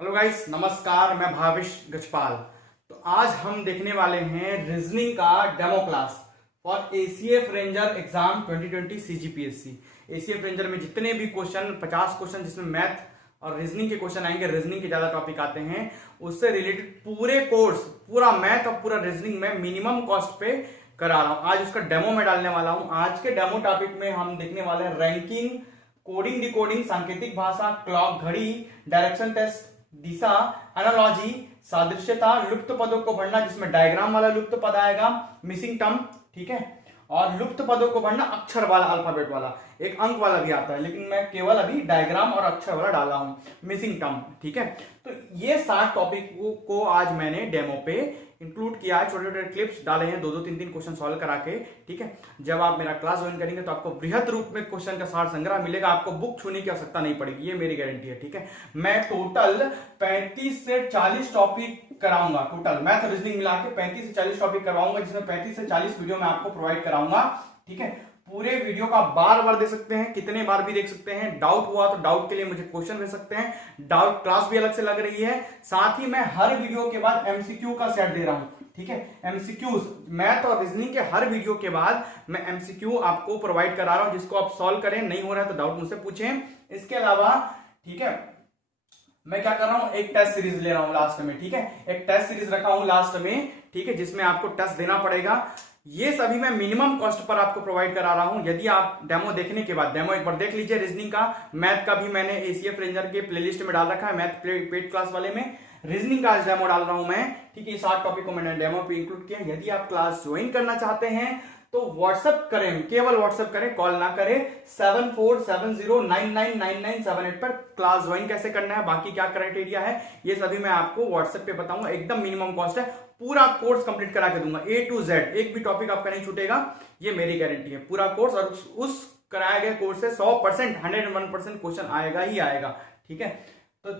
Hello guys, नमस्कार। मैं भाविश गजपाल। तो आज हम देखने वाले हैं रीजनिंग का demo class for ACF ranger exam 2020 CGPSC. ACF ranger में जितने भी क्वेश्चन 50 क्वेश्चन जिसमें मैथ और रीजनिंग के क्वेश्चन आएंगे, रीजनिंग के ज्यादा टॉपिक आते हैं, उससे रिलेटेड पूरे कोर्स, पूरा मैथ और पूरा रीजनिंग में मिनिमम कॉस्ट पे करा रहा हूं। आज उसका डेमो में डालने वाला हूं। आज के डेमो टॉपिक में हम देखने वाले हैं रैंकिंग, कोडिंग डिकोडिंग, सांकेतिक भाषा, क्लॉक, घड़ी, डायरेक्शन टेस्ट, दिशा, एनालॉजी, सादृश्यता, लुप्त पदों को भरना जिसमें डायग्राम वाला लुप्त पद आएगा, मिसिंग टर्म, ठीक है, और लुप्त पदों को भरना अक्षर वाला, अल्फाबेट वाला, एक अंक वाला भी आता है, लेकिन मैं केवल अभी डायग्राम और अक्षर वाला डाला हूं, मिसिंग टर्म, ठीक है। तो ये 7 टॉपिक को आज मैंने डेमो पे इंक्लूड किया है। छोटे छोटे क्लिप्स डाले हैं, 2-2, 3-3 क्वेश्चन सॉल्व करा के, ठीक है। जब आप मेरा क्लास ज्वाइन करेंगे तो आपको बृहद रूप में क्वेश्चन का सार संग्रह मिलेगा, आपको बुक छूने की आवश्यकता नहीं पड़ेगी, ये मेरी गारंटी है, ठीक है। मैं टोटल 35 से 40 टॉपिक कराऊंगा, टोटल मैथ रीजनिंग मिला के 35 से 40 टॉपिक करवाऊंगा, जिसमें 35 से 40 वीडियो मैं आपको प्रोवाइड कराऊंगा, ठीक है। पूरे वीडियो का बार बार देख सकते हैं, कितने बार भी देख सकते हैं। डाउट हुआ तो डाउट के लिए मुझे क्वेश्चन भेज सकते हैं, डाउट क्लास भी अलग से लग रही है। साथ ही मैं हर वीडियो के बाद एमसीक्यू का सेट दे रहा हूं, ठीक है। एमसीक्यूज, मैथ और रीजनिंग के हर वीडियो के बाद मैं एमसीक्यू आपको प्रोवाइड करा रहा हूं, जिसको आप सॉल्व करें। नहीं हो रहा है तो डाउट मुझसे पूछें। इसके अलावा, ठीक है, मैं क्या कर रहा हूं, एक टेस्ट सीरीज ले रहा हूं लास्ट में, ठीक है। एक टेस्ट सीरीज रखा हूं लास्ट में, ठीक है, जिसमें आपको टेस्ट देना पड़ेगा। ये सभी मैं मिनिमम कॉस्ट पर आपको प्रोवाइड करा रहा हूं। यदि आप डेमो देखने के बाद, डेमो एक बार देख लीजिए रीजनिंग का, मैथ का भी मैंने एसीएफ रेंजर के प्लेलिस्ट में डाल रखा है, मैथ पेड क्लास वाले में। रीजनिंग का आज डेमो डाल रहा हूं मैं, ठीक है। 7 टॉपिक को मैंने डेमो पे इंक्लूड किया। यदि आप क्लास ज्वाइन करना चाहते हैं तो व्हाट्सएप करें, केवल व्हाट्सएप करें, कॉल ना करें। 7470999978 पर क्लास ज्वाइन कैसे करना है, बाकी क्या क्राइटेरिया है, ये सभी मैं आपको व्हाट्सएप पे बताऊंगा। एकदम मिनिमम कॉस्ट है, पूरा कोर्स कंप्लीट करा के दूंगा, A to Z, एक भी टॉपिक आपका नहीं छूटेगा, ये मेरी गारंटी है। पूरा कोर्स, और उस कराए गए कोर्स से 100%, 101% क्वेश्चन आएगा ही आएगा, ठीक है। तो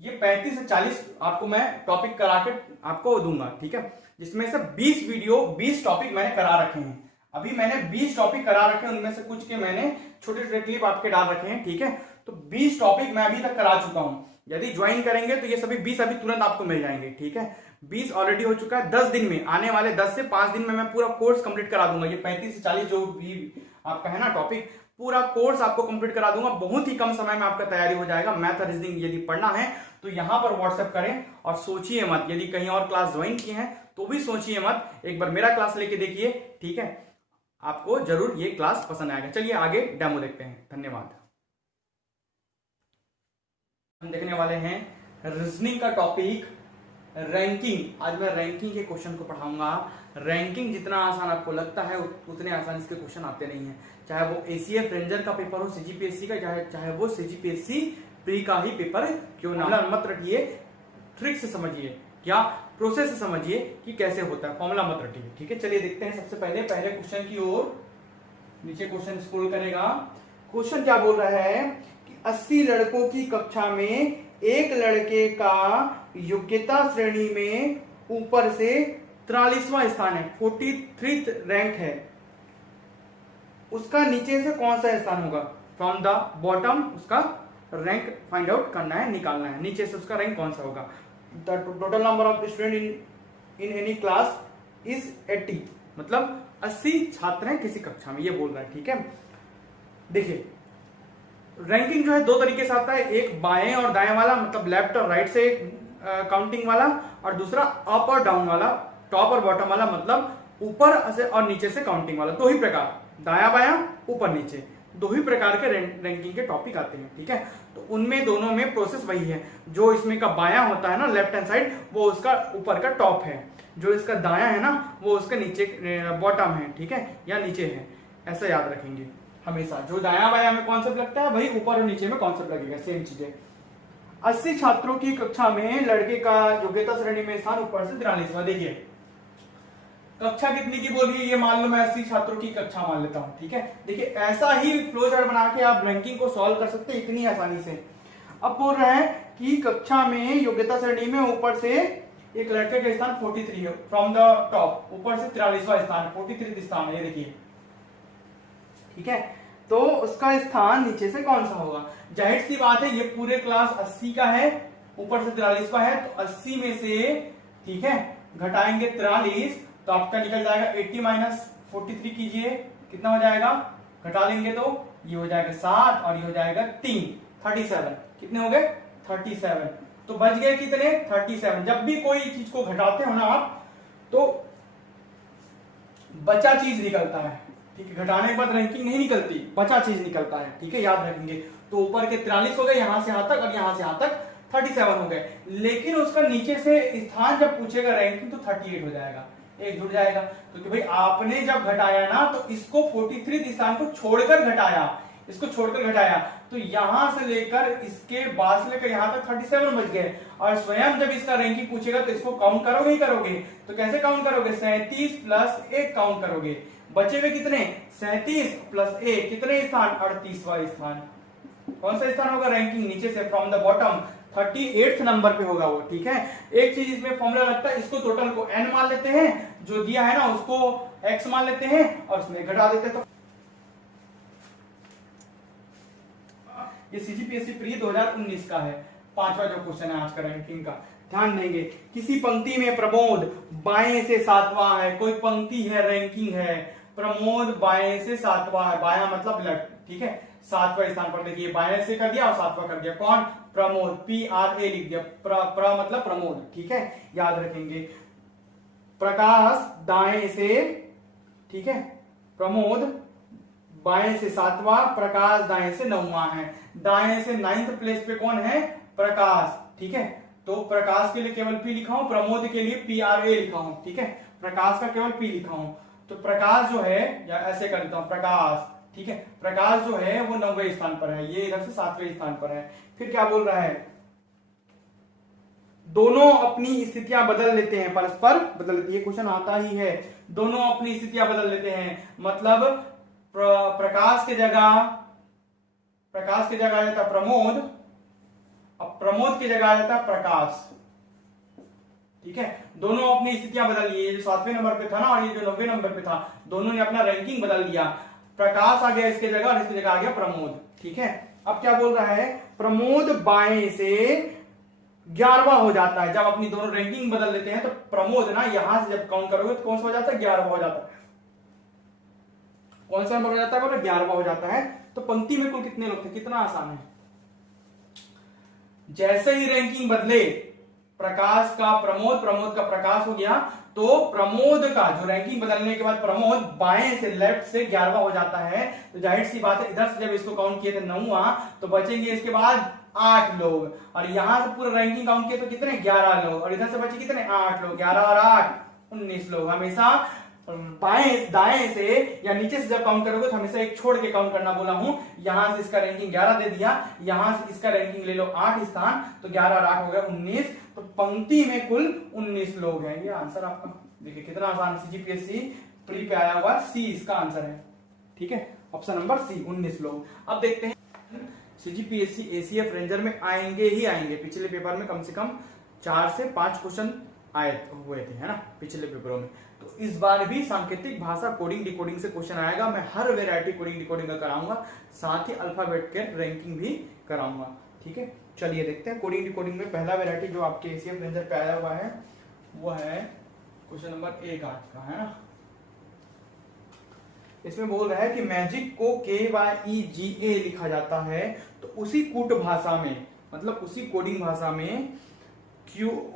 ये 35 से 40 आपको मैं टॉपिक करा के आपको दूंगा, ठीक है, जिसमें से 20 वीडियो, 20 टॉपिक मैंने करा रखे हैं। अभी मैंने 20 टॉपिक करा रखे हैं, उनमें से कुछ के मैंने छोटे छोटे क्लिप आपके डाल रखे हैं, ठीक है। तो 20 टॉपिक मैं अभी तक करा चुका हूं। यदि ज्वाइन करेंगे तो ये सभी 20 अभी तुरंत आपको मिल जाएंगे, ठीक है। 20 ऑलरेडी हो चुका है। 10 दिन में, आने वाले 10 से 5 दिन में मैं पूरा कोर्स कंप्लीट करा दूंगा। ये 35 से 40 जो भी आपका है ना टॉपिक, पूरा कोर्स आपको कंप्लीट करा दूंगा। बहुत ही कम समय में आपका तैयारी हो जाएगा। मैथ और रीजनिंग यदि पढ़ना है तो यहां पर व्हाट्सएप करें, और सोचिए मत, यदि कहीं और क्लास ज्वाइन किए हैं तो भी सोचिए मत, एक बार मेरा क्लास लेके देखिए, ठीक है। आपको जरूर ये क्लास पसंद आएगा। चलिए आगे डेमो देखते हैं। धन्यवाद। हम देखने वाले हैं रीजनिंग का टॉपिक रैंकिंग। आज मैं रैंकिंग के क्वेश्चन को पढ़ाऊंगा। रैंकिंग जितना आसान आपको लगता है उतने आसान इसके क्वेश्चन आते नहीं हैं। चाहे वो एसीएफ रेंजर का पेपर हो, सीजीपीएससी का, चाहे वो सीजीपीएससी प्री का ही पेपर क्यों ना, मत रटिए, ट्रिक से समझिए, क्या प्रोसेस से समझिए कि कैसे होता है, फॉर्मूला मत रटिए, ठीक है। चलिए देखते हैं सबसे पहले क्वेश्चन की ओर। नीचे क्वेश्चन स्क्रॉल करेगा। क्वेश्चन क्या बोल रहा है कि 80 लड़कों की कक्षा में एक लड़के का योग्यता श्रेणी में ऊपर से 43वां स्थान है, 43th रैंक है। उसका नीचे से कौन सा स्थान होगा? फ्रॉम द बॉटम उसका रैंक फाइंड आउट करना है, निकालना है। नीचे से उसका रैंक कौन सा होगा? The total number of student in any class is 80, मतलब 80 छात्र हैं किसी कक्षा में, ये बोल रहा है, ठीक है। देखिए, रैंकिंग जो है 2 तरीके से आता है, एक बाएं और दाएं वाला, मतलब लेफ्ट और राइट से काउंटिंग वाला, और दूसरा अप और डाउन वाला, टॉप और बॉटम वाला, मतलब ऊपर से और नीचे से काउंटिंग वाला। 2 ही प्रकार, दाया बाया, ऊपर नीचे, 2 ही प्रकार के रैंकिंग के टॉपिक आते हैं, ठीक है। तो उनमें दोनों में प्रोसेस वही है। जो इसमें का बाया होता है ना, लेफ्ट हैंड साइड, वो उसका ऊपर का टॉप है। जो इसका दाया है ना, वो उसका नीचे बॉटम है, ठीक है, या नीचे है। ऐसा याद रखेंगे हमेशा। जो दाया बाया में कॉन्सेप्ट लगता है, वही ऊपर और नीचे में कॉन्सेप्ट लगेगा, सेम चीजें। 80 छात्रों की कक्षा में लड़के का योग्यता श्रेणी में स्थान ऊपर से 43वां। देखिए, कक्षा कितनी की बोली है, ये मान लो मैं 80 छात्रों की कक्षा मान लेता हूं, ठीक है। देखिए, ऐसा ही फ्लो चार्ट बना के आप रैंकिंग को सॉल्व कर सकते हैं इतनी आसानी से। अब बोल रहे हैं कि कक्षा में योग्यता श्रेणी में ऊपर से एक लड़के का स्थान 43 है, फ्रॉम द टॉप, ऊपर से 43वां स्थान, 43 स्थान है, ये देखिए, ठीक है। तो उसका स्थान नीचे से कौन सा होगा? जाहिर सी बात है, ये पूरे क्लास 80 का है, ऊपर से 43वां है तो 80 में से, ठीक है, घटाएंगे 43 तो आपका निकल जाएगा 80 माइनस 43 कीजिए, कितना हो जाएगा, घटा लेंगे तो ये हो जाएगा 7 और ये हो जाएगा 3, 37। कितने हो गए, 37। तो बच गए कितने, 37। जब भी कोई चीज को घटाते हो ना आप तो बचा चीज निकलता है, ठीक है, घटाने के बाद रैंकिंग नहीं निकलती, बचा चीज निकलता है, ठीक है, याद रखेंगे। तो ऊपर के 43 हो गए, यहां से यहां तक और यहां से यहां तक 37 हो गए, लेकिन उसका नीचे से स्थान जब पूछेगा रैंकिंग तो 38 हो जाएगा, एक जुड़ जाएगा। तो भाई आपने जब घटाया ना तो इसको 43 स्थान को छोड़कर घटाया, इसको छोड़कर घटाया, तो यहां से लेकर इसके बाद से लेकर यहां तक 37 बच गए। और स्वयं जब इसका रैंकिंग पूछेगा तो इसको काउंट करोगे ही करोगे, तो कैसे काउंट करोगे, 37 प्लस 1 काउंट करोगे, बचे हुए कितने, 37 प्लस 1 कितने स्थान, 38वां स्थान। कौन सा स्थान होगा, रैंकिंग नीचे से from the bottom 38th number पे होगा वो, ठीक है। एक चीज इसमें फॉर्मूला लगता है, इसको टोटल को n मान लेते हैं, जो दिया है ना उसको x मान लेते हैं और उसमें घटा देते हैं। तो ये सीजीपीएससी प्री 2019 का है, 5वां जो क्वेश्चन है आज का रैंकिंग का, ध्यान देंगे। किसी पंक्ति में प्रमोद बाएं से 7वां है, कोई पंक्ति है, रैंकिंग है, प्रमोद बाएं से 7वां है, बायां मतलब लेफ्ट, ठीक है, 7वां स्थान पर। देखिए बाएं से कर दिया और 7वां कर दिया, कौन, प्रमोद, PRA लिख दिया, प्र मतलब प्रमोद, ठीक है, याद रखेंगे। प्रकाश दाएं से, ठीक है, प्रमोद बाएं से 7वां, प्रकाश दाएं से 9वां है। दाएं से 9th प्लेस पे कौन है, प्रकाश, ठीक है, तो प्रकाश के लिए केवल P लिखा हूं, प्रमोद के लिए PRA लिखा हूं, ठीक है, प्रकाश का केवल P लिखा हूं। तो प्रकाश जो है, या ऐसे कर देता हूं, प्रकाश, ठीक है, प्रकाश जो है वो 9वें स्थान पर है, ये इधर से 7वें स्थान पर है। फिर क्या बोल रहा है, दोनों अपनी स्थितियां बदल लेते हैं, परस्पर बदल लेते हैं, ये क्वेश्चन आता ही है, दोनों अपनी स्थितियां बदल लेते हैं, मतलब प्रकाश के जगह आ जाता प्रमोद, अब प्रमोद की जगह आ जाता प्रकाश, ठीक है, दोनों अपनी स्थितियां बदल ली, ये जो 7वें नंबर पे था ना और ये जो 9वें नंबर पे था, दोनों ने अपना रैंकिंग बदल लिया, प्रकाश आ गया इसके जगह और इसकी जगह आ गया प्रमोद, ठीक है। अब क्या बोल रहा है, प्रमोद बाएं से 11वां हो जाता है, जब अपनी दोनों रैंकिंग बदल लेते हैं तो प्रमोद ना यहां से जब काउंट करोगे तो कौन सा हो जाता है, 11वां हो जाता है, कौन सा नंबर हो जाता है, बोले 11वां हो जाता है। तो पंक्ति में कुल कितने लोग थे, कितना आसान है, जैसे ही रैंकिंग बदले, प्रकाश का प्रमोद, प्रमोद का प्रकाश हो गया, तो प्रमोद का जो रैंकिंग बदलने के बाद प्रमोद बाएं से लेफ्ट से 11वां हो जाता है। तो जाहिर सी बात है, इधर से जब इसको काउंट किए थे 9वां, तो बचेंगे इसके बाद 8 लोग, और यहां से पूरा रैंकिंग काउंट किए तो कितने, 11 लोग, और इधर से बचे कितने, 8 लोग, 11 और 8 19 लोग। हमेशा बाएं दाएं से या नीचे से जब काउंट करोगे तो हमेशा एक छोड़ के काउंट करना बोला हूं। यहां से इसका रैंकिंग 11 दे दिया, यहां से इसका रैंकिंग ले लो 8 स्थान, तो 11 और 8 हो गया 19। तो पंक्ति में कुल 19 लोग हैं। ये आंसर आपका देखिए कितना आसान, सीजीपीएससी प्री पे आया हुआ, सी इसका आंसर है, ठीक है, ऑप्शन नंबर सी, 19 लोग। अब देखते हैं सीजीपीएससी एसीएफ रेंजर में आएंगे ही आएंगे। पिछले पेपर में कम से कम 4 से 5 क्वेश्चन आए हुए थे, है ना, पिछले पेपरों में। तो इस बार भी सांकेतिक भाषा कोडिंग डिकोडिंग से क्वेश्चन आएगा। मैं हर वेरायटी कोडिंग डिकोडिंग का कराऊंगा, साथ ही अल्फाबेट के रैंकिंग भी कराऊंगा, ठीक है। चलिए देखते हैं कोडिंग डिकोडिंग में पहला वेरायटी जो आपके एसीएफ रेंजर पे आया हुआ है वो है क्वेश्चन नंबर 1 आज का, है ना। इसमें बोल रहा है कि मैजिक को KYEGA लिखा जाता है, तो उसी कूट भाषा में, मतलब उसी कोडिंग भाषा में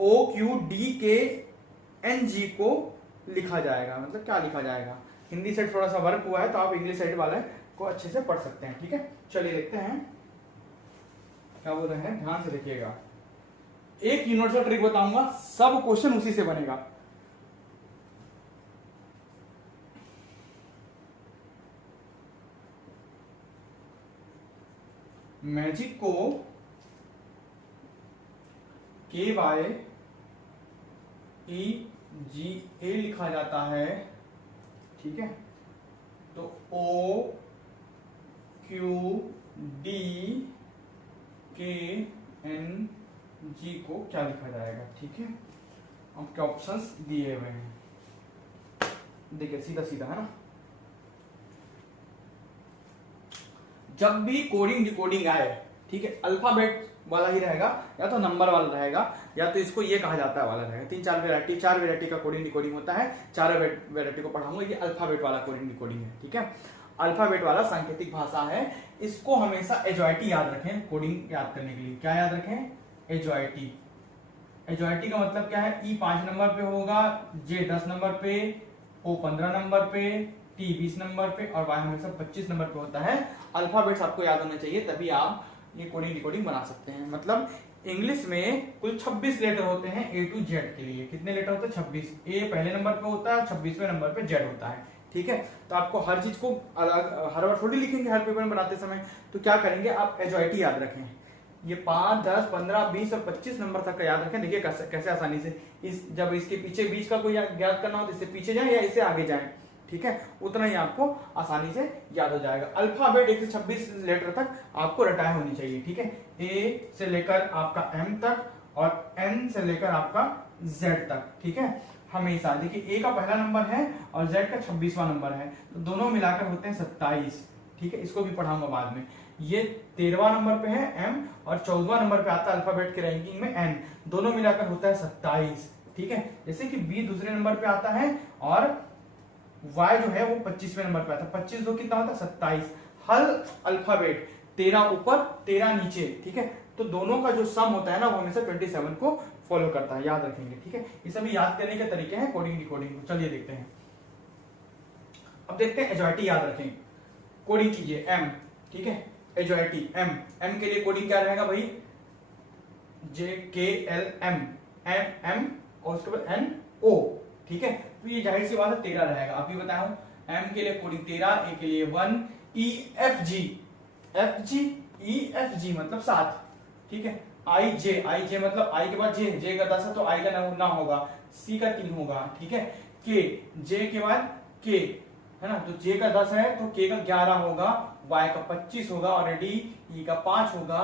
OQDKNG को लिखा जाएगा। मतलब क्या लिखा जाएगा, हिंदी साइड थोड़ा सा वर्क हुआ है तो आप इंग्लिश साइड वाले को अच्छे से पढ़ सकते हैं, ठीक है। चलिए देखते हैं क्या बोल रहे हैं, ध्यान से देखिएगा। एक यूनिवर्सल ट्रिक बताऊंगा, सब क्वेश्चन उसी से बनेगा। मैजिक को KYEGA लिखा जाता है, ठीक है। तो OQDKNG को क्या लिखा जाएगा, ठीक है। आपके ऑप्शंस दिए हुए हैं, देखिए सीधा सीधा, है ना। जब भी कोडिंग डिकोडिंग आए, ठीक है, अल्फाबेट वाला ही रहेगा, या तो नंबर वाला रहेगा, या तो इसको ये कहा जाता है वाला रहेगा। तीन चार वेरायटी का कोडिंग डिकोडिंग होता है। चारों वेरायटी को पढ़ाऊंगा। ये अल्फाबेट वाला कोडिंग डिकोडिंग है, ठीक है। अल्फाबेट वाला सांकेतिक भाषा है। इसको हमेशा एजॉयटी याद रखें कोडिंग याद करने के लिए। क्या याद रखें? एजॉयटी। एजॉयटी का मतलब क्या है? ई 5 नंबर पे होगा, जे 10 नंबर पे, ओ 15 नंबर पे, टी 20 नंबर पे और वाई हमेशा 25 नंबर पे होता है। अल्फाबेट्स आपको याद होना चाहिए, तभी आप ये कोडिंग डिकोडिंग बना सकते हैं। मतलब इंग्लिश में कुल 26 लेटर होते हैं ए टू जेड के लिए। कितने लेटर होते हैं? 26। ए पहले नंबर पे होता है, 26वें नंबर पे जेड होता है, ठीक है। तो आपको हर चीज को अलग हर बार थोड़ी लिखेंगे हर पेपर में बनाते समय, तो क्या करेंगे आप एजॉयटी याद रखें। ये 5, 10, 15, 20 और 25 नंबर तक का याद रखें। देखिए कैसे आसानी से जब इसके पीछे बीच का कोई याद करना हो तो इससे पीछे जाए या इससे आगे जाए, ठीक है, उतना ही आपको आसानी से याद हो जाएगा। अल्फाबेट 1 से 26 लेटर तक आपको रटाए होनी चाहिए, ठीक है। ए से लेकर आपका एम तक और एन से लेकर आपका जेड तक, ठीक है। हमेशा देखिए ए का पहला नंबर है और जेड का 26वां नंबर है, तो दोनों मिलाकर होते हैं 27, ठीक है। इसको भी पढ़ाऊंगा बाद में। ये 13वां नंबर पे है एम और 14वां नंबर पे आता है अल्फाबेट के रैंकिंग में एन, दोनों मिलाकर होता है 27, ठीक है। जैसे कि बी दूसरे नंबर पे आता है और वाई जो है वो 25वें नंबर पे आता है। 25 दो कितना होता है? 27। हर अल्फाबेट 13 ऊपर 13 नीचे, ठीक है। तो दोनों का जो सम होता है ना वो हमेशा 27 को फॉलो करता है, याद रखेंगे, ठीक है। ये सभी याद करने के तरीके हैं कोडिंग डिकोडिंग। चलिए देखते हैं। अब देखते हैं एजॉयटी याद रखें। कोडिंग कीजिए एम, ठीक है। एजॉयटी एम, एम के लिए कोडिंग क्या रहेगा भाई? JKL एम और उसके बाद NO, ठीक है। तो ये जाहिर सी बात है 13 रहेगा। अभी बताया हूं एम के लिए कोडिंग 13, ए के लिए 1, EFG मतलब 7, ठीक है। IJ मतलब आई के बाद जे का 10 है तो आई का ना होगा, सी का 3 होगा, ठीक है। के, जे के बाद के, है ना, तो जे का 10 है तो के का 11 होगा, वाई का 25 होगा और डी ई का 5 होगा,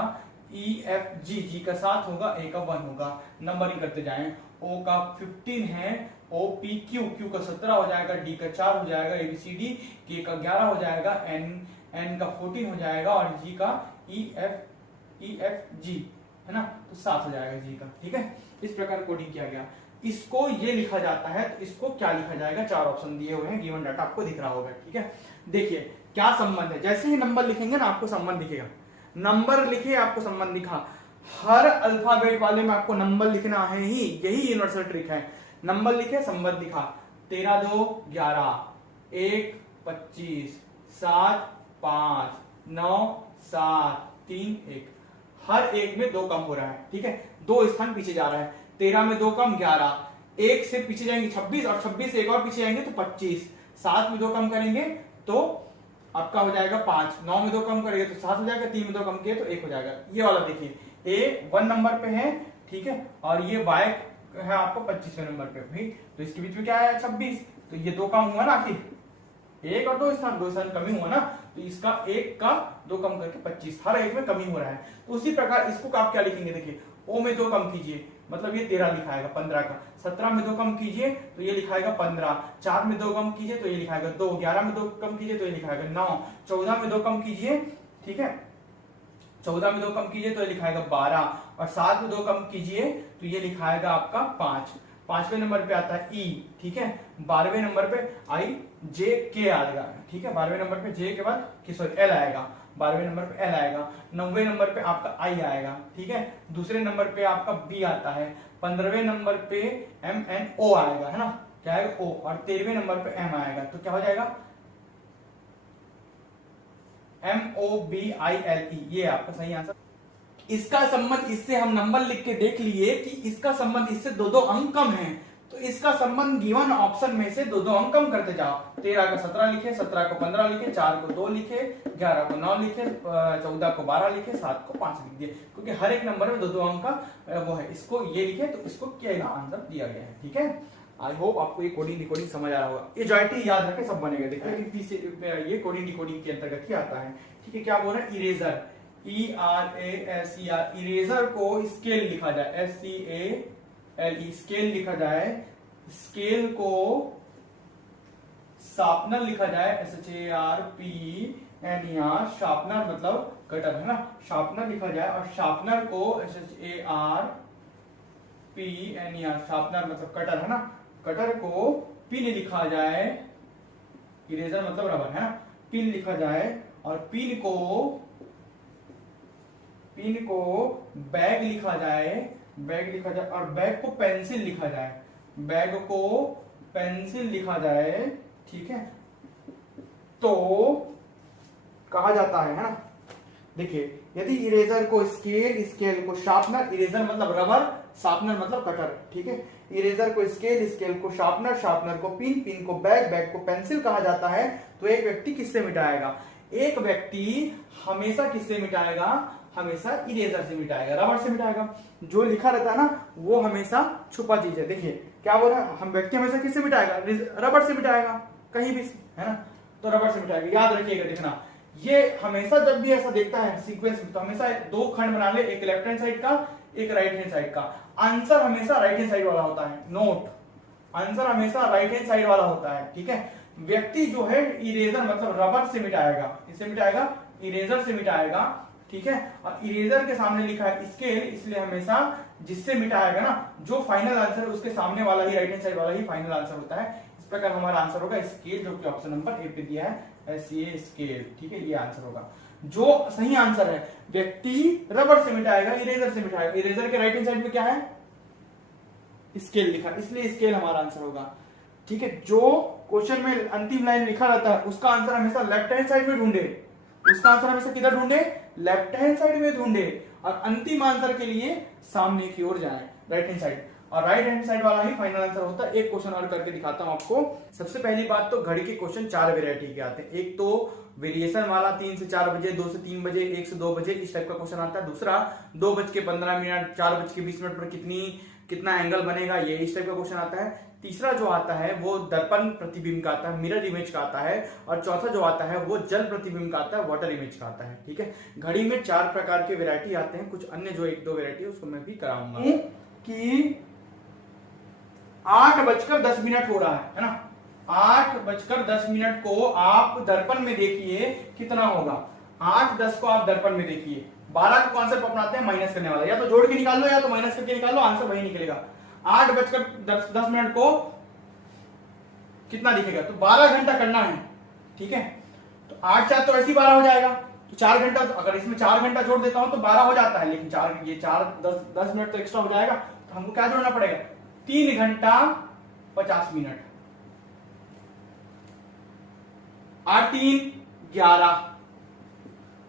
EFG जी का 7 होगा, ए का 1 होगा। नंबरिंग करते जाएं। ओ का 15 है, OPQ का 17 हो जाएगा, डी का 4 हो जाएगा, ABCD, के का 11 हो जाएगा, एन का 14 हो जाएगा और जी का EFG, है ना, तो 7 हो जाएगा जी का, ठीक है। इस प्रकार कोडिंग किया गया। इसको ये लिखा जाता है, तो इसको क्या लिखा जाएगा? 4 ऑप्शन दिए हुए हैं, गिवन डाटा आपको दिख रहा होगा, ठीक है। देखिए क्या संबंध है, जैसे ही नंबर लिखेंगे ना आपको संबंध दिखेगा। नंबर लिखे आपको संबंध दिखा। हर अल्फाबेट वाले में आपको नंबर लिखना है ही, यही यूनिवर्सल ट्रिक है। नंबर लिखे संबंध दिखा। 13 2 11, 1 25, 7 5, 9 7 3 1। हर एक में 2 कम हो रहा है, ठीक है, 2 स्थान पीछे जा रहा है। 13 में 2 कम 11, 1 से पीछे जाएंगे 26 और 26 से एक और पीछे जाएंगे तो 25, 7 में 2 कम करेंगे तो आपका हो जाएगा 5, 9 में 2 कम करेंगे तो 7 हो जाएगा, 3 में 2 कम किए तो 1 हो जाएगा। ये वाला देखिए ए 1 नंबर पे है, ठीक है, और ये वाई है आपको 25वें नंबर पे भी, तो इसके बीच में क्या है? 26, तो ये 2 कम हुआ ना, आखिर 1 और 2 स्थान कमी हुआ ना, तो इसका 1 का 2 कम करके 25, हर एक में कमी हो रहा है। तो उसी प्रकार इसको आप क्या लिखेंगे? देखिए ओ में 2 कम कीजिए, मतलब ये 13 लिखाएगा 15 का। 17 में 2 कम कीजिए तो ये लिखाएगा 15, 4 में 2 कम कीजिए तो ये लिखाएगा 2, 11 में 2 कम कीजिए तो ये लिखाएगा 9, 14 में 2 कम कीजिए, ठीक है, 14 में 2 कम कीजिए तो ये लिखाएगा 12 और 7 में 2 कम कीजिए तो ये लिखाएगा आपका 5। 5वें नंबर पे आता है ई, ठीक है। 12वें नंबर पे IJK आएगा, ठीक है। 12वें नंबर पे जे के बाद एल आएगा, 12वें नंबर पे एल आएगा। 9वें नंबर पे आपका आई आएगा, ठीक है। दूसरे नंबर पे आपका बी आता है। 15वें नंबर पे MNO आएगा, है ना, क्या आएगा? ओ। और 13वें नंबर पे एम आएगा, तो क्या हो जाएगा? MOBILE, ये आपका सही आंसर। इसका संबंध इससे हम नंबर लिख के देख लिए कि इसका संबंध इससे 2-2 अंक कम है, तो इसका संबंध गिवन ऑप्शन में से 2-2 अंक कम करते जाओ। 13 का 17 लिखे, 17 को 15 लिखे, 4 को 2 लिखे, 11 को 9 लिखे, 14 को 12 लिखे, 7 को 5 लिख दिए, क्योंकि हर एक नंबर में 2-2 अंक का वो है। इसको ये लिखे तो इसको क्या आंसर दिया गया है, ठीक है। आई होप आपको ये कोडिंग डिकोडिंग समझ आ रहा होगा। ये जॉइंटी याद रखे सब बनेगा। देखिए ये कोडिंग डिकोडिंग के अंतर्गत ही आता है, ठीक है। क्या बोल रहा है? इरेजर, ERASER, इरेजर को स्केल लिखा जाए, SCALE, स्केल लिखा जाए। स्केल को शार्पनर लिखा जाए, SHARPNER, शार्पनर मतलब कटर है ना, शार्पनर लिखा जाए और शार्पनर को SHARPNER, शार्पनर मतलब कटर है ना, कटर को पिन लिखा जाए, इरेजर मतलब रबर है ना, पिन लिखा जाए और पिन को बैग लिखा जाए, और बैग को पेंसिल लिखा जाए, बैग को पेंसिल लिखा जाए, ठीक है, तो कहा जाता है ना। देखिए यदि इरेजर को स्केल, स्केल को शार्पनर, इरेजर मतलब रबर, शार्पनर मतलब कटर, ठीक है, इरेजर को स्केल, स्केल को शार्पनर, शार्पनर को पिन, पिन को बैग, बैग को पेंसिल कहा जाता है, तो एक व्यक्ति किससे मिटाएगा? एक व्यक्ति हमेशा किससे मिटाएगा? हमेशा इरेजर से मिटाएगा, रबर से मिटाएगा। जो लिखा रहता है ना वो हमेशा छुपा चीज है। देखिए क्या बोल रहा है, हम व्यक्ति हमेशा किससे मिटाएगा? रबर से मिटाएगा, कहीं भी, है ना, तो रबर से मिटाएगा। याद रखिएगा, देखना ये हमेशा जब भी ऐसा देखता है सीक्वेंस में, तो हमेशा दो खंड बना ले, एक लेफ्ट हैंड साइड का, एक राइट हैंड साइड का। आंसर हमेशा राइट हैंड साइड वाला होता है, नोट, आंसर हमेशा राइट हैंड साइड वाला होता है, ठीक है। व्यक्ति जो है इरेजर मतलब रबर से मिटाएगा, इससे मिटाएगा, इरेजर से मिटाएगा, ठीक है। और इरेजर के सामने लिखा है स्केल, इसलिए हमेशा जिससे मिटाएगा ना, जो फाइनल आंसर है उसके सामने वाला ही, राइट हैंड साइड वाला ही फाइनल आंसर होता है। इस प्रकार हमारा आंसर होगा स्केल, जो कि ऑप्शन नंबर ए पे दिया है, SCA स्केल, ठीक है, ये आंसर होगा। जो सही आंसर है, व्यक्ति रबर से मिटाएगा, इरेजर से मिटाएगा। इरेजर के राइट हैंड साइड में क्या है? स्केल लिखा, इसलिए स्केल हमारा आंसर होगा, ठीक है। जो क्वेश्चन में अंतिम लाइन लिखा रहता है उसका आंसर हमेशा लेफ्ट हैंड साइड में ढूंढे, उसका आंसर हमेशा किधर ढूंढे? लेफ्ट हैंड साइड में ढूंढे, और अंतिम आंसर के लिए सामने की ओर जाए, राइट हैंड साइड, और राइट हैंड साइड वाला ही फाइनल आंसर होता है। एक क्वेश्चन और करके दिखाता हूं आपको। सबसे पहली बात तो घड़ी के क्वेश्चन 4 वेरायटी के आते हैं। एक तो वेरिएशन वाला 3 से 4 बजे, 2 से 3 बजे, 1 से 2 बजे, इस टाइप का क्वेश्चन आता है। दूसरा 2:15, 4:20 पर कितना एंगल बनेगा, ये इस टाइप का क्वेश्चन आता है। तीसरा जो आता है वो दर्पण प्रतिबिंब का आता है, मिरर इमेज का आता है। और चौथा जो आता है वो जल प्रतिबिंब का आता है, वाटर इमेज का आता है, ठीक है। घड़ी में 4 प्रकार के वेरायटी आते हैं, कुछ अन्य जो 1-2 वेरायटी है उसको मैं भी कराऊंगा। कि 8:10 हो रहा है ना, 8:10 को आप दर्पण में देखिए कितना होगा। 8:10 को आप दर्पण में देखिए, 12 का कॉन्सेप्ट अपनाते हैं माइनस करने वाला, या तो जोड़ के निकाल लो या तो माइनस करके निकाल लो, आंसर वही निकलेगा। 8:10 को कितना दिखेगा? तो 12 घंटा करना है, ठीक है। तो 8-4 तो ऐसे ही 12 हो जाएगा, तो 4 घंटा, तो अगर इसमें 4 घंटा जोड़ देता हूं तो 12 हो जाता है, लेकिन 10 मिनट तो एक्स्ट्रा हो जाएगा, तो हमको क्या जोड़ना पड़ेगा? 3 घंटा 50 मिनट, 8-3 11,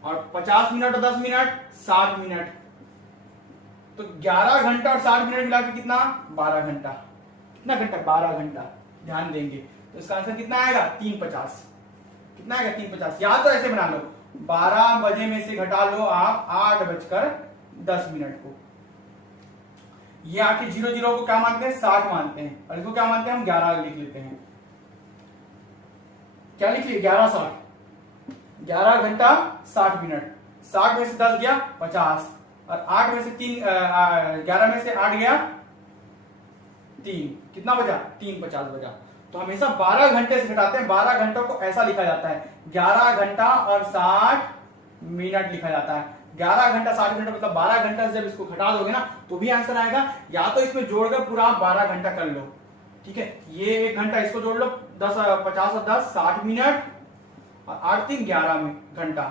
और 50 मिनट और 10 मिनट 60 मिनट, तो 11 घंटा और 60 मिनट मिला के कितना? 12 घंटा। कितना घंटा? 12 घंटा। ध्यान देंगे तो इसका आंसर कितना आएगा? 3:50। कितना आएगा? 3:50। या तो ऐसे बना लो, 12 बजे में से घटा लो आप 8:10 को। ये आके 0 को क्या मानते हैं? 60 मानते हैं, और इसको क्या मानते हैं? हम 11 लिख लेते हैं। क्या लिख लिए? 11:60, 11 घंटा 60 मिनट। 60 में से 10 गया 50, और 8 में से 3 11 में से 8 गया 3, कितना बचा? 3:50 बचा। तो हमेशा 12 घंटे से घटाते हैं, 12 घंटों को ऐसा लिखा जाता है, 11 घंटा और 60 मिनट लिखा जाता है। 11 घंटा 60 मिनट मतलब 12 घंटा से जब इसको घटा दोगे ना तो भी आंसर आएगा, या तो इसमें जोड़कर पूरा आप 12 घंटा कर लो, ठीक है। ये 1 घंटा इसको जोड़ लो, 50 और 10 60 मिनट, और 8-3 11 घंटा,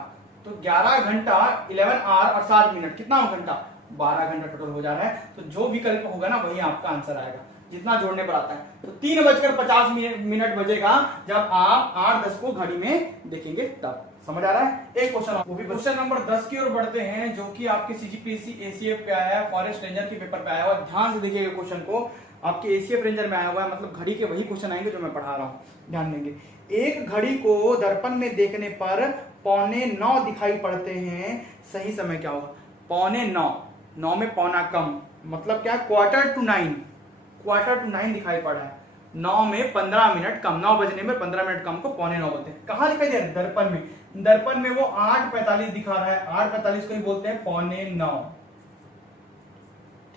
तो 11 घंटा 11 आवर और 60 मिनट, कितना घंटा? 12 घंटा टोटल हो जा रहा है। तो जो विकल्प होगा ना वही आपका आंसर आएगा, जितना जोड़ने पर आता है। तो 3:50 मिनट बजेगा जब आप 8:10 को घड़ी में देखेंगे, तब। समझ आ रहा है? एक क्वेश्चन, वो भी क्वेश्चन नंबर 10 की ओर बढ़ते हैं, जो कि आपके CGPSC ACF पे आया है, फॉरेस्ट रेंजर के पेपर पे आया हुआ। ध्यान से देखिएगा क्वेश्चन को, आपके ACF रेंजर में आया हुआ है, मतलब घड़ी के वही क्वेश्चन आएंगे जो मैं पढ़ा रहा हूं। ध्यान देंगे, एक घड़ी को दर्पण में देखने पर 8:45 दिखाई पड़ते हैं, सही समय क्या होगा? 8:45, 9 में पौना कम, मतलब क्या? 8:45 दिखाई पड़ा है। 9 में 15 मिनट कम, 9 बजने में 15 मिनट कम को 8:45 बोलते हैं। कहां दिखाई दे रहा है? दर्पण में। दर्पण में वो 8:45 दिखा रहा है, 8:45 को ही बोलते हैं 8:45,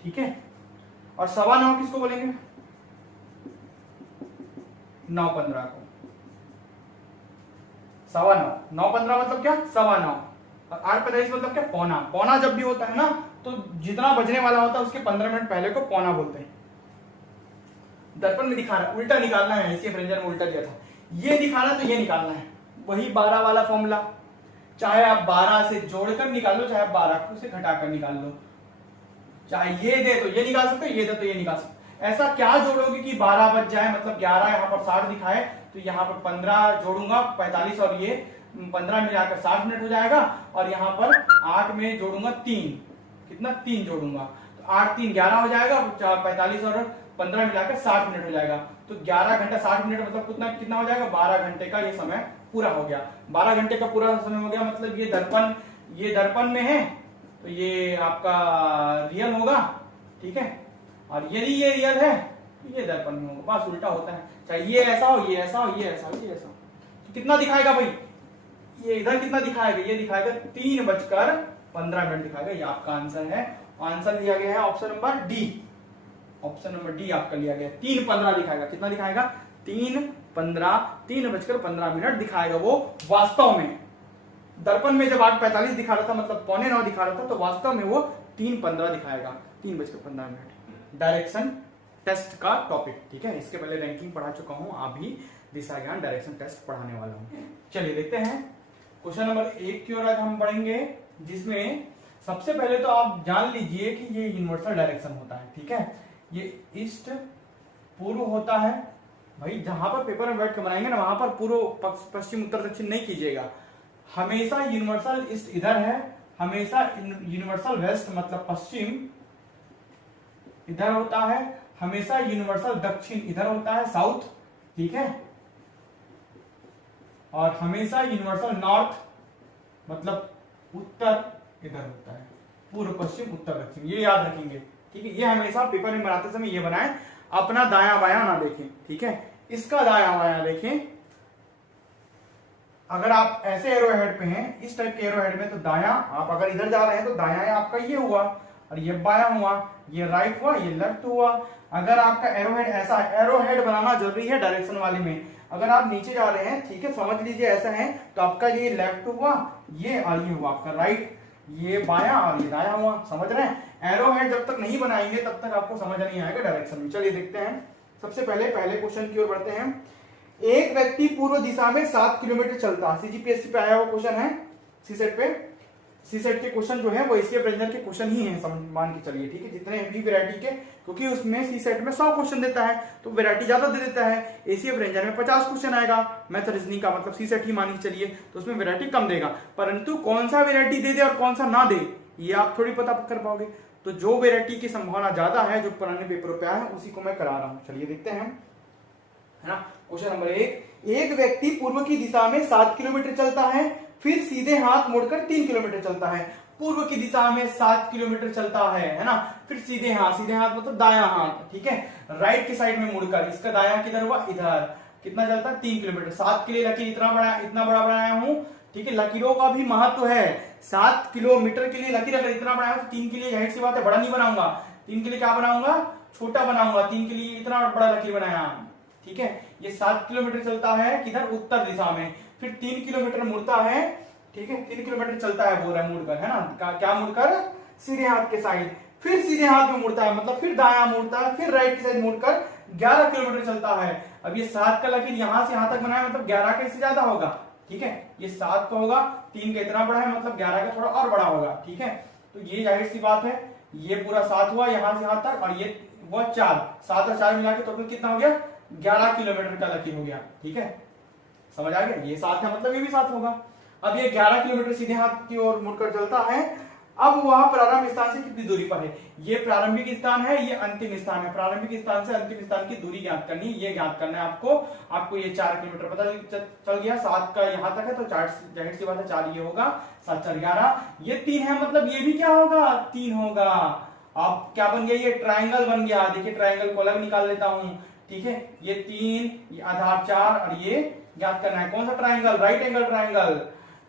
ठीक है। और 9:15 किसको बोलेंगे? 9:15 को। 9:15 मतलब क्या? 9:15, और 8:45 मतलब क्या, पौना। पौना जब भी होता है ना तो जितना बजने वाला होता है उसके 15 मिनट पहले को पौना बोलते हैं। दर्पण में दिखा रहा है, उल्टा निकालना है, एसीएफ रेंजर में उल्टा दिया था, ये दिखाना तो ये निकालना है, वही 12 वाला फॉर्मूला। चाहे आप 12 से जोड़कर निकाल लो, चाहे आप 12 से घटाकर निकाल लो, चाहे ये दे तो ये निकाल सकते हो, ये दे तो ये निकाल सकते हो। ऐसा क्या जोड़ोगे कि 12 बच जाए, मतलब 11 यहाँ पर 60 दिखाए तो यहाँ पर 15 जोड़ूंगा 45 और ये 15 मिलाकर 60 मिनट हो जाएगा, और यहाँ पर 8 में जोड़ूंगा 3, कितना 3 जोड़ूंगा तो 8 3 11 हो जाएगा, 45 और 15 मिलाकर 60 मिनट हो जाएगा। तो 11 घंटा 60 मिनट मतलब कितना कितना हो जाएगा, 12 घंटे का ये समय पूरा हो गया। 12 घंटे का पूरा समय हो गया, मतलब ये दर्पण में है तो ये आपका रियल होगा, ठीक है, और यदि ये रियल है तो ये दर्पण में होगा, बस उल्टा होता है, चाहे ये ऐसा हो, ये ऐसा हो, ये ऐसा हो, ये ऐसा हो। तो कितना दिखाएगा भाई, ये इधर कितना दिखाएगा, ये दिखाएगा 3:15 दिखाएगा, ये आपका आंसर है। आंसर लिया गया है option number D, option number D आपका लिया गया। 3:15 दिखाएगा, कितना दिखाएगा, 3:15 दिखाएगा वो वास्तव में। दर्पण में जब 8:45 दिखा रहा था, मतलब 8:45 दिखा रहा था, तो वास्तव में वो 3:15 दिखाएगा, 3:15। डायरेक्शन टेस्ट का टॉपिक, ठीक है, इसके पहले रैंकिंग पढ़ा चुका हूं, अभी दिशा ज्ञान डायरेक्शन टेस्ट पढ़ाने वाला हूं। चलिए देखते हैं क्वेश्चन नंबर 1 की ओर आज हम पढ़ेंगे, जिसमें सबसे पहले तो आप जान लीजिए कि ये यूनिवर्सल डायरेक्शन होता है, ठीक है, ये ईस्ट पूर्व होता है। भाई जहां पर पेपर में बैठ के बनाएंगे ना, वहां पर पूर्व पश्चिम उत्तर दक्षिण नहीं कीजिएगा, हमेशा यूनिवर्सल ईस्ट इधर है, हमेशा यूनिवर्सल वेस्ट मतलब पश्चिम इधर होता है, हमेशा यूनिवर्सल दक्षिण इधर होता है साउथ, ठीक है, और हमेशा यूनिवर्सल नॉर्थ मतलब उत्तर इधर होता है, पूर्व पश्चिम उत्तर दक्षिण, ये याद रखेंगे, ठीक है। ये हमेशा पेपर में बनाते समय ये बनाएं, अपना दायां बायां ना देखें, ठीक है, इसका दायां बायां देखें। अगर आप ऐसे एरो हेड पे हैं, इस टाइप के एरो हेड में, तो दायां, आप अगर इधर जा रहे हैं तो दायां आपका ये हुआ, और ये बायां हुआ, ये राइट हुआ, ये लेफ्ट हुआ। अगर आपका एरो हेड ऐसा है, एरो हेड बनाना जरूरी है डायरेक्शन वाले में। अगर आप नीचे जा रहे हैं, ठीक है, समझ लीजिए ऐसा है, तो आपका ये लेफ्ट हुआ, ये और ये हुआ आपका राइट, ये बायां और ये दायां हुआ, समझ रहे हैं। एरो हेड जब तक नहीं बनाएंगे तब तक आपको समझ नहीं आएगा डायरेक्शन में। चलिए देखते हैं, सबसे पहले क्वेश्चन की ओर बढ़ते हैं। एक व्यक्ति पूर्व दिशा में 7 किलोमीटर चलता, सीजीपीएससी पे आया हुआ क्वेश्चन है, सीसेट पे, सीसेट के क्वेश्चन जो है वो एसीएफ रेंजर के क्वेश्चन ही हैं, मान के चलिए, ठीक है, जितने भी वैरायटी के, क्योंकि उसमें सीसेट में 100 क्वेश्चन देता है तो वैरायटी ज्यादा दे देता है। एसीएफ रेंजर में 50 क्वेश्चन आएगा मैथ रीजनिंग का, मतलब सीसेट ही मान के चलिए, तो उसमें वैरायटी कम देगा, परंतु कौन सा वैरायटी दे दे और कौन सा ना दे ये आप थोड़ी पता कर पाओगे। तो जो वैरायटी की संभावना ज्यादा है, जो पुराने पेपरों पे आया है, उसी को मैं करा रहा हूँ। चलिए देखते हैं, है ना। क्वेश्चन नंबर 1, एक व्यक्ति पूर्व की दिशा में 7 किलोमीटर चलता है, फिर सीधे हाथ मुड़कर 3 किलोमीटर चलता है। पूर्व की दिशा में 7 किलोमीटर चलता है ना, फिर सीधे हाथ मतलब दायां हाथ, ठीक है, राइट की साइड में मुड़कर, इसका दायां किधर हुआ, इधर, कितना चलता है 3 किलोमीटर। 7 के लिए लकीर इतना बड़ा बनाया हूं, ठीक है, लकीरों का भी महत्व है। 7 किलोमीटर के लिए लकीर अगर इतना बनाया, 3 के लिए जाहिर सी बात है बड़ा नहीं बनाऊंगा, 3 के लिए क्या बनाऊंगा, छोटा बनाऊंगा, 3 के लिए इतना बड़ा लकीर बनाया, ठीक है। ये 7 किलोमीटर चलता है किधर, उत्तर दिशा में, फिर 3 किलोमीटर मुड़ता है, ठीक है, 3 किलोमीटर चलता है बोल रहा है मुड़कर, है ना, क्या मुड़कर, सीधे हाथ के साइड, फिर सीधे हाथ में मुड़ता है, मतलब फिर दायां मुड़ता है, फिर राइट की साइड मुड़कर 11 किलोमीटर चलता है। अब ये 7 का लकीर यहां से यहां तक बनाया, मतलब 11 का इससे ज्यादा होगा, ठीक है, ये 7 का होगा, 3 का इतना बड़ा है, मतलब 11 का थोड़ा और बड़ा होगा, ठीक है। तो ये जाहिर सी बात है, ये पूरा 7 हुआ यहां से यहां तक, और ये हुआ 4, 7 और 4 मिला के टोटल कितना हो गया, 11 किलोमीटर का लकीर हो गया, ठीक है, समझ आ गया। ये 7 है, मतलब ये भी 7 होगा। अब ये 11 किलोमीटर सीधे हाथ की ओर मुड़कर चलता है। अब वह प्रारंभ स्थान से कितनी दूरी पर है, ये प्रारंभिक स्थान है, ये अंतिम स्थान है, प्रारंभिक स्थान से अंतिम स्थान की दूरी ज्ञात करनी, ये ज्ञात करना है आपको ये 4 किलोमीटर पता चल गया, 7 का यहां तक है तो 4 जाहिर सी बात है 4 ये होगा, 7 4 11, ये 3 है, मतलब ये भी क्या होगा, 3 होगा। अब क्या बन गया, ये ट्राइंगल बन गया, देखिए ट्राइंगल को अलग निकाल लेता हूं, ठीक है, ये 3, ये आधार 4, और ये ज्ञात करना है कौन सा ट्राइंगल, राइट एंगल ट्राइंगल,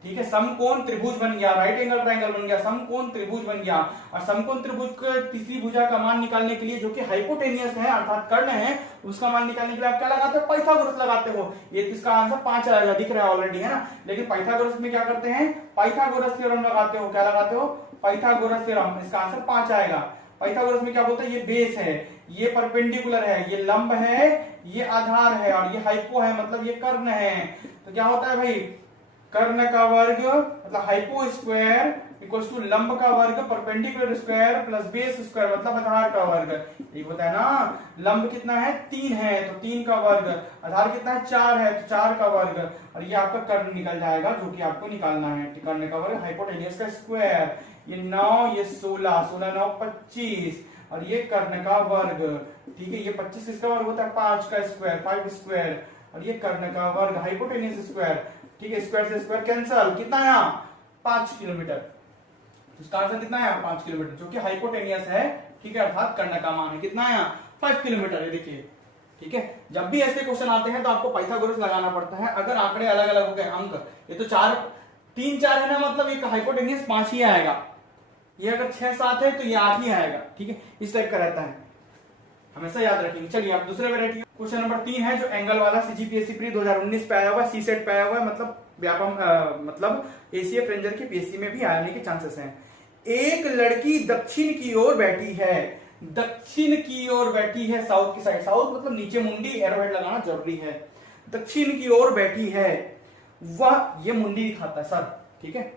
ठीक है, समकोण त्रिभुज बन गया, राइट एंगल ट्रायंगल बन गया, समकोण त्रिभुज बन गया। और समकोण त्रिभुज के तीसरी भुजा का मान निकालने के लिए, जो कि हाइपोटेनियस है अर्थात कर्ण है, उसका मान निकालने के लिए आप क्या लगाते हो, पाइथागोरस लगाते हो। ये इसका आंसर 5 आएगा, दिख रहा है ऑलरेडी, है ना। लेकिन पाइथागोरस में क्या करते हैं, पाइथागोरस थ्योरम लगाते हो। क्या लगाते हो, पाइथागोरस थ्योरम। इसका आंसर 5 आएगा। पाइथागोरस में क्या बोलते हैं, ये बेस है, ये परपेंडिकुलर है, ये लंब है, ये आधार है, और ये हाइपो है, मतलब ये कर्ण है। तो क्या होता है भाई, कर्ण का वर्ग मतलब हाइपो स्क्वायर इक्वल टू लंब का वर्ग perpendicular square plus base square मतलब आधार का वर्ग। ये होता है ना, लंब कितना है 3 है तो 3 का वर्ग, आधार कितना है 4 है तो 4 का वर्ग, और ये आपका कर्ण निकल जाएगा जो कि आपको निकालना है। कर्ण का वर्ग हाइपोटेनियस का स्क्वायर, ये 9 ये 16, 16 9 25, और ये कर्ण का वर्ग। ठीक है, ये 25 किसका वर्ग होता है, 5 का स्क्वायर, 5 स्क्वायर, और ये कर्ण का वर्ग हाइपोटेनियस स्क्वायर। ठीक है, स्क्वायर से स्क्वायर कैंसल, कितना है 5 किलोमीटर। इसका आंसर कितना है 5 किलोमीटर, जो कि हाइपोटेनियस है। ठीक है, अर्थात कर्ण का मान है कितना है 5 किलोमीटर। ये देखिए, ठीक है, जब भी ऐसे क्वेश्चन आते हैं तो आपको पाइथागोरस लगाना पड़ता है। अगर आंकड़े अलग अलग हो गए, अंक ये तो 4 3 4 है ना, मतलब एक हाइपोटेनियस 5 ही आएगा। ये अगर 6 7 है तो ये 8 ही आएगा। ठीक है, इस टाइप का रहता है, हमेशा याद रखेंगे। चलिए आप दूसरे वेराइटी क्वेश्चन नंबर 3 है, जो एंगल वाला सीजीपीएससी प्री 2019 पे आया हुआ, सी सेट पे आया हुआ है, मतलब व्यापम मतलब एसीएफ रेंजर की पीएससी में भी आने के चांसेस हैं। एक लड़की दक्षिण की ओर बैठी है, दक्षिण की ओर बैठी है, साउथ की साइड, साउथ मतलब नीचे मुंडी, एरोहेड लगाना जरूरी है। दक्षिण की ओर बैठी है, वह ये मुंडी दिखाता है सर, ठीक है,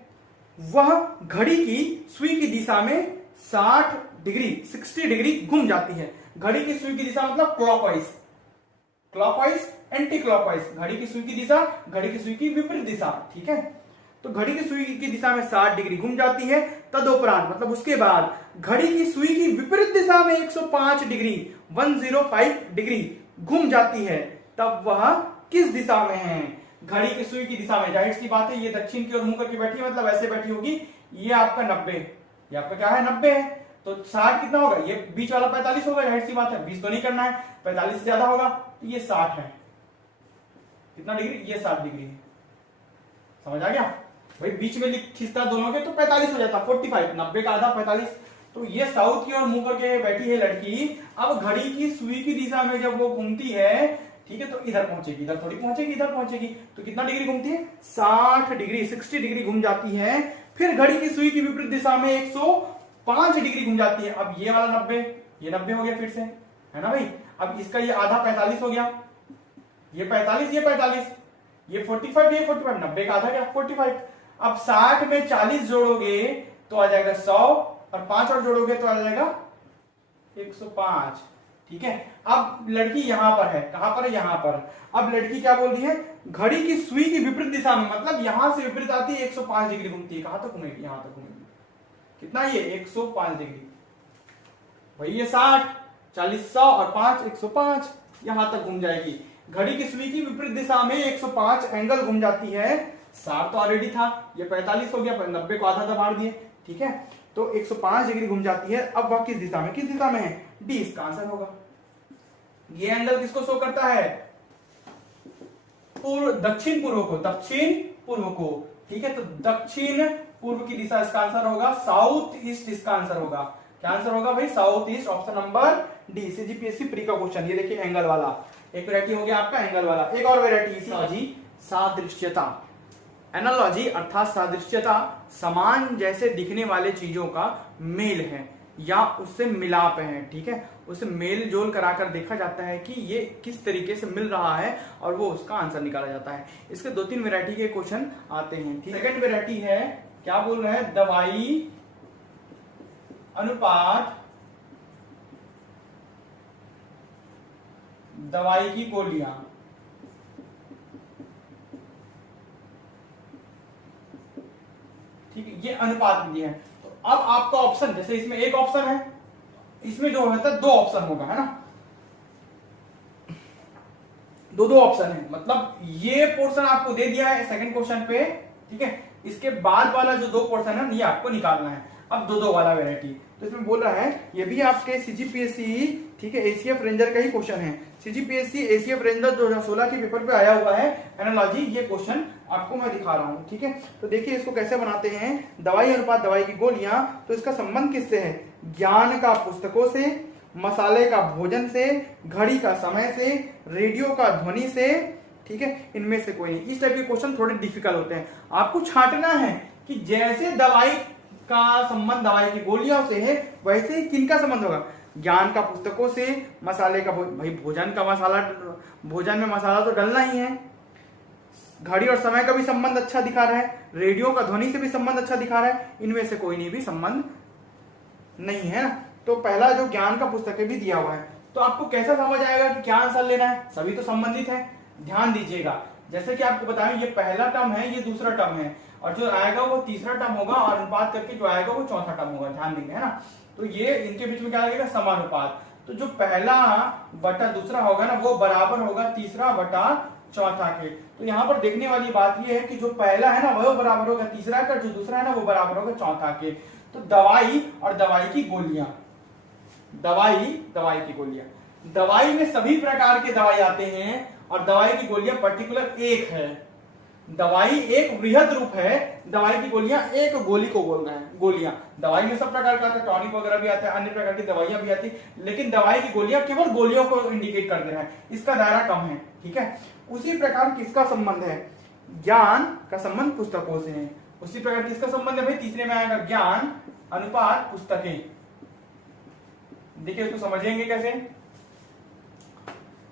वह घड़ी की सुई की दिशा में 60 डिग्री घूम जाती है। घड़ी की सुई की दिशा मतलब क्लॉकवाइज, क्लॉकवाइज एंटी क्लॉकवाइज, घड़ी की सुई की दिशा, घड़ी की सुई की विपरीत दिशा। ठीक है, तो घड़ी की सुई की दिशा में 60 डिग्री घूम जाती है। तदुपरांत मतलब उसके बाद घड़ी की सुई की विपरीत दिशा में 105 डिग्री 105 डिग्री घूम जाती है, तब वह किस दिशा में है। घड़ी की सुई की दिशा में, जाहिर सी बात है ये दक्षिण की ओर मुंह करके बैठी है, मतलब ऐसे बैठी होगी। ये आपका 90, ये आपका क्या है 90 है, तो 60 कितना होगा, ये बीच वाला 45 होगा, जाहिर सी बात है 20 तो नहीं करना है, 45 से ज्यादा होगा, तो ये 60 है। कितना डिग्री, ये 60 डिग्री है। समझ आ गया भाई, बीच में खींचता दोनों के तो 45 हो जाता, 45, 90 का आधा 45। तो ये साउथ की ओर मुंह करके बैठी है लड़की। अब घड़ी की सुई की दिशा में जब वो घूमती है, ठीक है, तो इधर पहुंचेगी, इधर थोड़ी पहुंचेगी, इधर पहुंचेगी। तो कितना डिग्री घूमती है 60 डिग्री 60 डिग्री घूम जाती है। फिर घड़ी की सुई की विपरीत दिशा में 105 डिग्री घूम जाती है। अब ये वाला 90, ये 90 हो गया फिर से, है ना भाई। अब इसका ये आधा 45 हो गया, ये 45, ये 45, ये 45, ये 45, 90 का आधा क्या 45। अब 60 में 40 जोड़ोगे तो आ जाएगा 100, और 5 और जोड़ोगे तो आ जाएगा 105। ठीक है, अब लड़की यहां पर है, कहां पर है, यहां पर। अब लड़की क्या बोल रही है, घड़ी की सुई की विपरीत दिशा में, मतलब यहां से विपरीत आती है, 105 डिग्री घूमती है। कहां तक घूमेगी, यहां तक घूमेगी। कितना ये 105 डिग्री भाई, ये 60 40 100 और 5 105, यहां तक घूम जाएगी। घड़ी की सुई की विपरीत दिशा में 105 एंगल घूम जाती है। 60 तो ऑलरेडी था, ये 45 हो गया, 90 को आधा दबा दिए। ठीक है, तो 105 डिग्री घूम जाती है। अब वह किस दिशा में, किस दिशा में है, डी इसका आंसर होगा। ये एंगल किसको शो करता है, पूर्व दक्षिण पूर्व को, दक्षिण पूर्व को। ठीक है, तो दक्षिण पूर्व की दिशा इसका आंसर होगा, साउथ ईस्ट इसका आंसर होगा। क्या आंसर होगा भाई, south east, option number D, CGPSC pre का क्वेश्चन। ये देखिए एंगल वाला एक वैरायटी हो गया आपका, एंगल वाला। एक और वैरायटी इसी सादृश्यता, एनालॉजी अर्थात सादृश्यता, समान जैसे दिखने वाले चीजों का मेल है या उससे मिलाप है। ठीक है, उसे मेल जोल कराकर देखा जाता है कि ये किस तरीके से मिल रहा है, और वो उसका आंसर निकाला जाता है। इसके 2-3 वैरायटी के क्वेश्चन आते हैं। सेकंड वैरायटी है, क्या बोल रहे हैं, दवाई अनुपात दवाई की गोलियां। ठीक है, ये अनुपात दिए हैं। तो अब आपका ऑप्शन, जैसे इसमें एक ऑप्शन है, इसमें जो होता है 2 ऑप्शन होगा, है ना, 2 ऑप्शन है, मतलब ये पोर्शन आपको दे दिया है सेकंड क्वेश्चन पे। ठीक है, इसके बाद वाला जो 2 पोर्शन है ये आपको निकालना है। अब दो दो वाला वेराइटी। तो इसमें बोल रहा है ये भी आपके सीजीपीएससी, ठीक है, एसीएफ रेंजर का ही क्वेश्चन है। सीजीपीएससी एसीएफ रेंजर 2016 के पेपर पे आया हुआ है एनालॉजी, ये क्वेश्चन आपको मैं दिखा रहा हूँ, ठीक है। तो देखिए इसको कैसे बनाते हैं, दवाई अनुपात दवाई की गोलियां, तो इसका संबंध किससे है, ज्ञान का पुस्तकों से, मसाले का भोजन से, घड़ी का समय से, रेडियो का ध्वनि से, ठीक है, इनमें से कोई नहीं। इस टाइप के क्वेश्चन थोड़े डिफिकल्ट होते हैं, आपको छांटना है कि जैसे दवाई का संबंध दवाई की गोलियों से है वैसे ही किनका संबंध होगा, ज्ञान का पुस्तकों से, मसाले का भाई भोजन का मसाला, भोजन में मसाला तो डलना ही है, घड़ी और समय का भी संबंध अच्छा दिखा रहा है, रेडियो का ध्वनि से भी संबंध अच्छा दिखा रहा है, इनमें से कोई नहीं भी संबंध नहीं है ना। तो पहला जो ज्ञान का पुस्तकें भी दिया हुआ है, तो आपको कैसा समझ आएगा कि क्या आंसर लेना है, सभी तो संबंधित है। ध्यान दीजिएगा, जैसे कि आपको बताएं ये पहला टर्म है, ये दूसरा टर्म है, और जो आएगा वो तीसरा टर्म होगा, और अनुपात करके जो आएगा वो चौथा टर्म होगा, ध्यान देंगे, है ना। तो ये इनके बीच में क्या लगेगा, समानुपात। तो जो पहला बटा दूसरा होगा ना वो बराबर होगा तीसरा बटा चौथा के। तो यहाँ पर देखने वाली बात ये है कि जो पहला है ना वो बराबर होगा तीसरा का, जो दूसरा है ना वो बराबर होगा चौथा के। तो दवाई और दवाई की गोलियां, दवाई की गोलियां, दवाई में सभी प्रकार के दवाई आते हैं, और दवाई की गोलियां पर्टिकुलर एक है। दवाई एक वृहद रूप है, दवाई की गोलियां एक गोली को बोल रहे हैं। गोलियां दवाई में सब प्रकार का आता है, टॉनिक वगैरह भी आता है, अन्य प्रकार की दवाइयां भी आती है, लेकिन दवाई की गोलियां केवल गोलियों को इंडिकेट कर दे रहा है, इसका दायरा कम है, ठीक है। उसी प्रकार किसका संबंध है, ज्ञान का संबंध पुस्तकों से है। उसी प्रकार किसका संबंध है भाई, तीसरे में आएगा ज्ञान अनुपात पुस्तकें। देखिए इसको समझेंगे कैसे,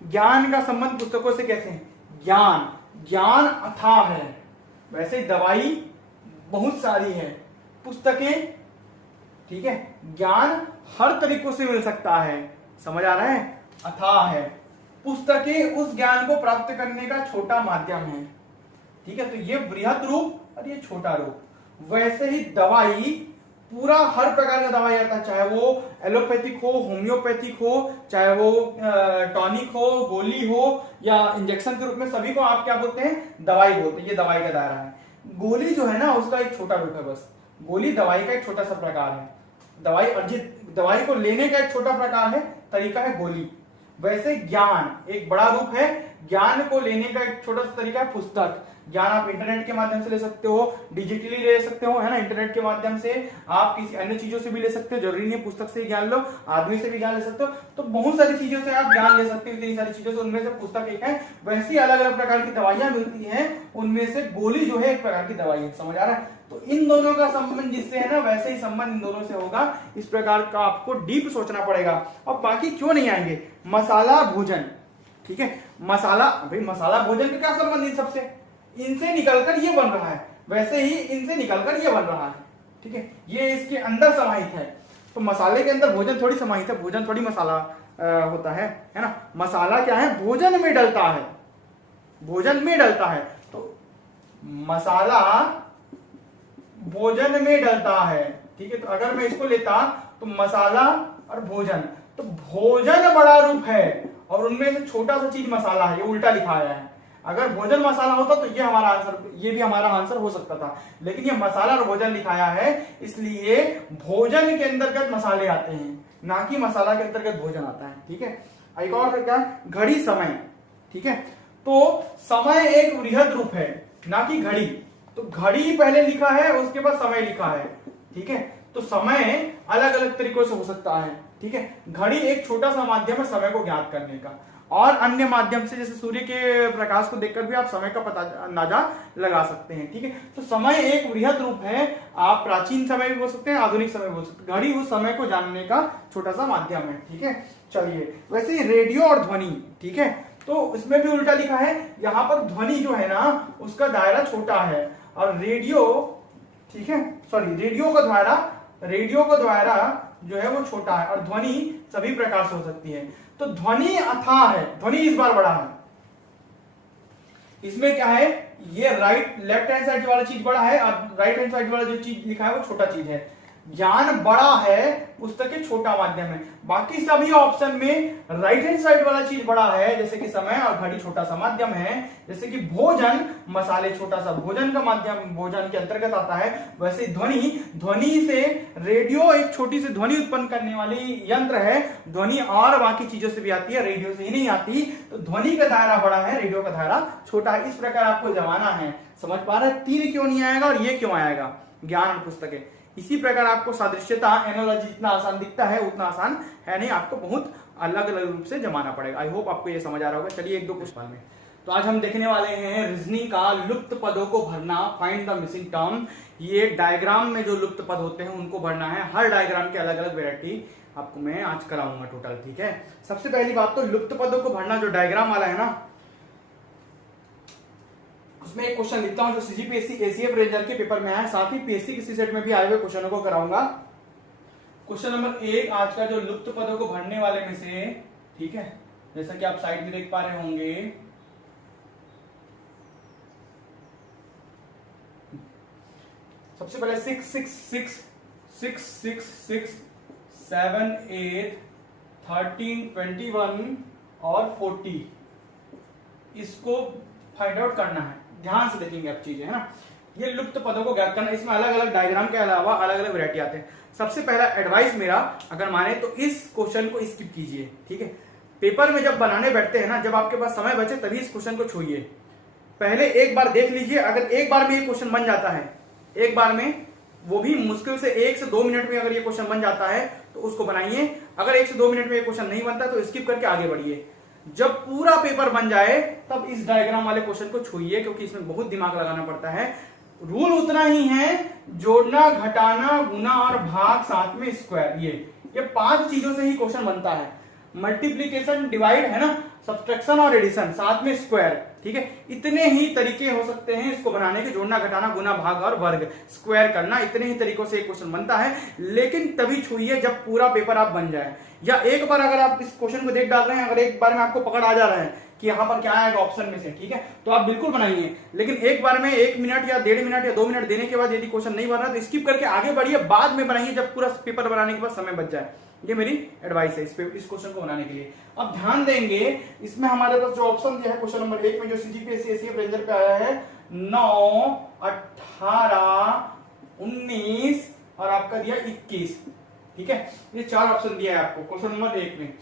ज्ञान का संबंध पुस्तकों से कैसे, ज्ञान अथाह है, वैसे दवाई बहुत सारी है, पुस्तकें, ठीक है, ज्ञान हर तरीकों से मिल सकता है, समझ आ रहा है, अथाह है। पुस्तकें उस ज्ञान को प्राप्त करने का छोटा माध्यम है, ठीक है। तो ये वृहद रूप और ये छोटा रूप। वैसे ही दवाई पूरा हर प्रकार का दवाई आता है, चाहे वो एलोपैथिक हो, होम्योपैथिक हो, चाहे वो टॉनिक हो, गोली हो, या इंजेक्शन के रूप में, सभी को आप क्या बोलते हैं, दवाई बोलते हैं। ये दवाई का दायरा है। गोली जो है ना उसका एक छोटा रूप है, बस गोली दवाई का एक छोटा सा प्रकार है। दवाई अर्जित, दवाई को लेने का एक छोटा प्रकार है, तरीका है गोली। वैसे ज्ञान एक बड़ा रूप है, ज्ञान को लेने का एक छोटा सा तरीका है पुस्तक। ज्ञान आप इंटरनेट के माध्यम से ले सकते हो, डिजिटली ले सकते हो, है ना, इंटरनेट के माध्यम से आप किसी अन्य चीजों से भी ले सकते हो, जरूरी नहीं पुस्तक से ज्ञान लो, आदमी से भी ज्ञान ले सकते हो। तो बहुत सारी चीजों से आप ज्ञान ले सकते हो, इतनी सारी चीजों से, उनमें से पुस्तक एक है। वैसी अलग अलग प्रकार की दवाइयां मिलती हैं, उनमें से गोली जो है एक प्रकार की दवाई है, समझ आ रहा है। तो इन दोनों का संबंध जिससे है ना, वैसे ही संबंध इन दोनों से होगा। इस प्रकार का आपको डीप सोचना पड़ेगा। और बाकी क्यों नहीं आएंगे, मसाला भोजन, ठीक है, मसाला, भाई मसाला भोजन का क्या संबंध इन सबसे, इनसे निकलकर ये बन रहा है, वैसे ही इनसे निकलकर ये बन रहा है, ठीक है, ये इसके अंदर समाहित है। तो मसाले के अंदर भोजन थोड़ी समाहित है, भोजन थोड़ी मसाला होता है ना। मसाला क्या है, भोजन में डलता है, भोजन में डलता है। तो मसाला भोजन में डलता है, ठीक है। तो अगर मैं इसको लेता तो मसाला और भोजन, तो भोजन बड़ा रूप है और उनमें से छोटा सा चीज मसाला है, ये उल्टा लिखा आया है। अगर भोजन मसाला होता तो ये हमारा आंसर, ये भी हमारा आंसर हो सकता था, लेकिन ये मसाला और भोजन लिखाया है, इसलिए भोजन के अंतर्गत मसाले आते हैं, ना कि मसाला के अंतर्गत भोजन आता है, ठीक है। एक और क्या, घड़ी समय, ठीक है। तो समय एक वृहद रूप है, ना कि घड़ी। तो घड़ी पहले लिखा है, उसके बाद समय लिखा है, ठीक है। तो समय अलग अलग तरीकों से हो सकता है, ठीक है। घड़ी एक छोटा सा माध्यम है समय को ज्ञात करने का, और अन्य माध्यम से जैसे सूर्य के प्रकाश को देखकर भी आप समय का पता अंदाजा लगा सकते हैं, ठीक है। तो समय एक वृहद रूप है, आप प्राचीन समय भी बोल सकते हैं, आधुनिक समय बोल सकते हैं। घड़ी उस समय को जानने का छोटा सा माध्यम है, ठीक है। चलिए, वैसे ही रेडियो और ध्वनि, ठीक है, तो इसमें भी उल्टा लिखा है। यहाँ पर ध्वनि जो है ना उसका दायरा छोटा है, और रेडियो, ठीक है, सॉरी, रेडियो का दायरा जो है वो छोटा है, और ध्वनि सभी प्रकार से हो सकती है। तो ध्वनि अथाह है, ध्वनि इस बार बड़ा है। इसमें क्या है, ये लेफ्ट हैंड साइड वाला चीज बड़ा है, और राइट हैंड साइड वाला जो चीज लिखा है वो छोटा चीज है। ज्ञान बड़ा है, पुस्तकें छोटा माध्यम है। बाकी सभी ऑप्शन में राइट हैंड साइड वाला चीज बड़ा है, जैसे कि समय और घड़ी छोटा सा माध्यम है, जैसे कि भोजन, मसाले छोटा सा भोजन का माध्यम, भोजन के अंतर्गत आता है। वैसे ध्वनि से रेडियो एक छोटी सी ध्वनि उत्पन्न करने वाली यंत्र है। ध्वनि और बाकी चीजों से भी आती है, रेडियो से ही नहीं आती। तो ध्वनि का दायरा बड़ा है, रेडियो का दायरा छोटा है। इस प्रकार आपको जमाना है। समझ पा रहे हैं? 3 क्यों नहीं आएगा और ये क्यों आएगा? ज्ञान और पुस्तकें। इसी प्रकार आपको सादृश्यता, एनोलॉजी जितना आसान दिखता है उतना आसान है नहीं, आपको बहुत अलग अलग रूप से जमाना पड़ेगा। आई होप आपको ये समझ आ रहा होगा। चलिए 1-2 क्वेश्चन में तो आज हम देखने वाले हैं रीजनिंग का लुप्त पदों को भरना, फाइंड द मिसिंग टर्म। ये डायग्राम में जो लुप्त पद होते हैं उनको भरना है। हर डायग्राम के अलग अलग वेरायटी आपको मैं आज कराऊंगा टोटल, ठीक है। सबसे पहली बात तो लुप्त पदों को भरना, जो डायग्राम वाला है ना, उसमें एक क्वेश्चन लिखता हूं जो सीजीपीएससी एसीएफ रेंजर के पेपर में है, साथ ही पीएससी किसी सेट में भी आए हुए क्वेश्चनों को कराऊंगा। क्वेश्चन नंबर 1 आज का जो लुप्त पदों को भरने वाले में से, ठीक है, जैसा कि आप साइड में देख पा रहे होंगे, सबसे पहले 6 6 6 6 6 6 7 8 13 21 और 40 इसको फाइंड आउट करना है। ध्यान से देखेंगे आप चीजें, है ना। ये लुप्त पदों को ज्ञात करना, इसमें अलग अलग डायग्राम के अलावा अलग अलग वैरायटी आते हैं। सबसे पहला एडवाइस मेरा अगर माने तो इस क्वेश्चन को स्किप कीजिए, ठीक है। पेपर में जब बनाने बैठते हैं ना, जब आपके पास समय बचे तभी इस क्वेश्चन को छूइए। पहले एक बार देख लीजिए, अगर एक बार में ये क्वेश्चन बन जाता है, एक बार में, वो भी मुश्किल से 1 से 2 मिनट में अगर ये क्वेश्चन बन जाता है तो उसको बनाइए। अगर 1 से 2 मिनट में ये क्वेश्चन नहीं बनता तो स्किप करके आगे बढ़िए। जब पूरा पेपर बन जाए तब इस डायग्राम वाले क्वेश्चन को छूइए, क्योंकि इसमें बहुत दिमाग लगाना पड़ता है। रूल उतना ही है, जोड़ना, घटाना, गुना और भाग, साथ में स्क्वायर। ये 5 चीजों से ही क्वेश्चन बनता है। मल्टीप्लीकेशन, डिवाइड, है ना, सब्सट्रैक्शन और एडिशन, साथ में स्क्वायर, ठीक है। इतने ही तरीके हो सकते हैं इसको बनाने के, जोड़ना, घटाना, गुना, भाग और वर्ग, स्क्वायर करना। इतने ही तरीकों से एक क्वेश्चन बनता है, लेकिन तभी छूइए जब पूरा पेपर आप बन जाए। या एक बार अगर आप इस क्वेश्चन को देख डाल रहे हैं, अगर एक बार में आपको पकड़ आ जा रहा है कि यहाँ पर क्या आएगा ऑप्शन में से, ठीक है, तो आप बिल्कुल बनाइए। लेकिन एक बार में 1 मिनट या 1.5 मिनट या 2 मिनट देने के बाद यदि क्वेश्चन नहीं बन रहा तो स्किप करके आगे बढ़िए, बाद में बनाइए जब पूरा पेपर बनाने के बाद समय बच जाए। ये मेरी एडवाइस है इस क्वेश्चन को बनाने के लिए। अब ध्यान देंगे, इसमें हमारे पास जो ऑप्शन दिया है क्वेश्चन नंबर 1 में, जो सीजीपीएससी एसीएफ रेंजर पे आया है, 9, 18, 19 और आपका दिया 21, ठीक है। ये 4 ऑप्शन दिया है आपको क्वेश्चन नंबर 1 में।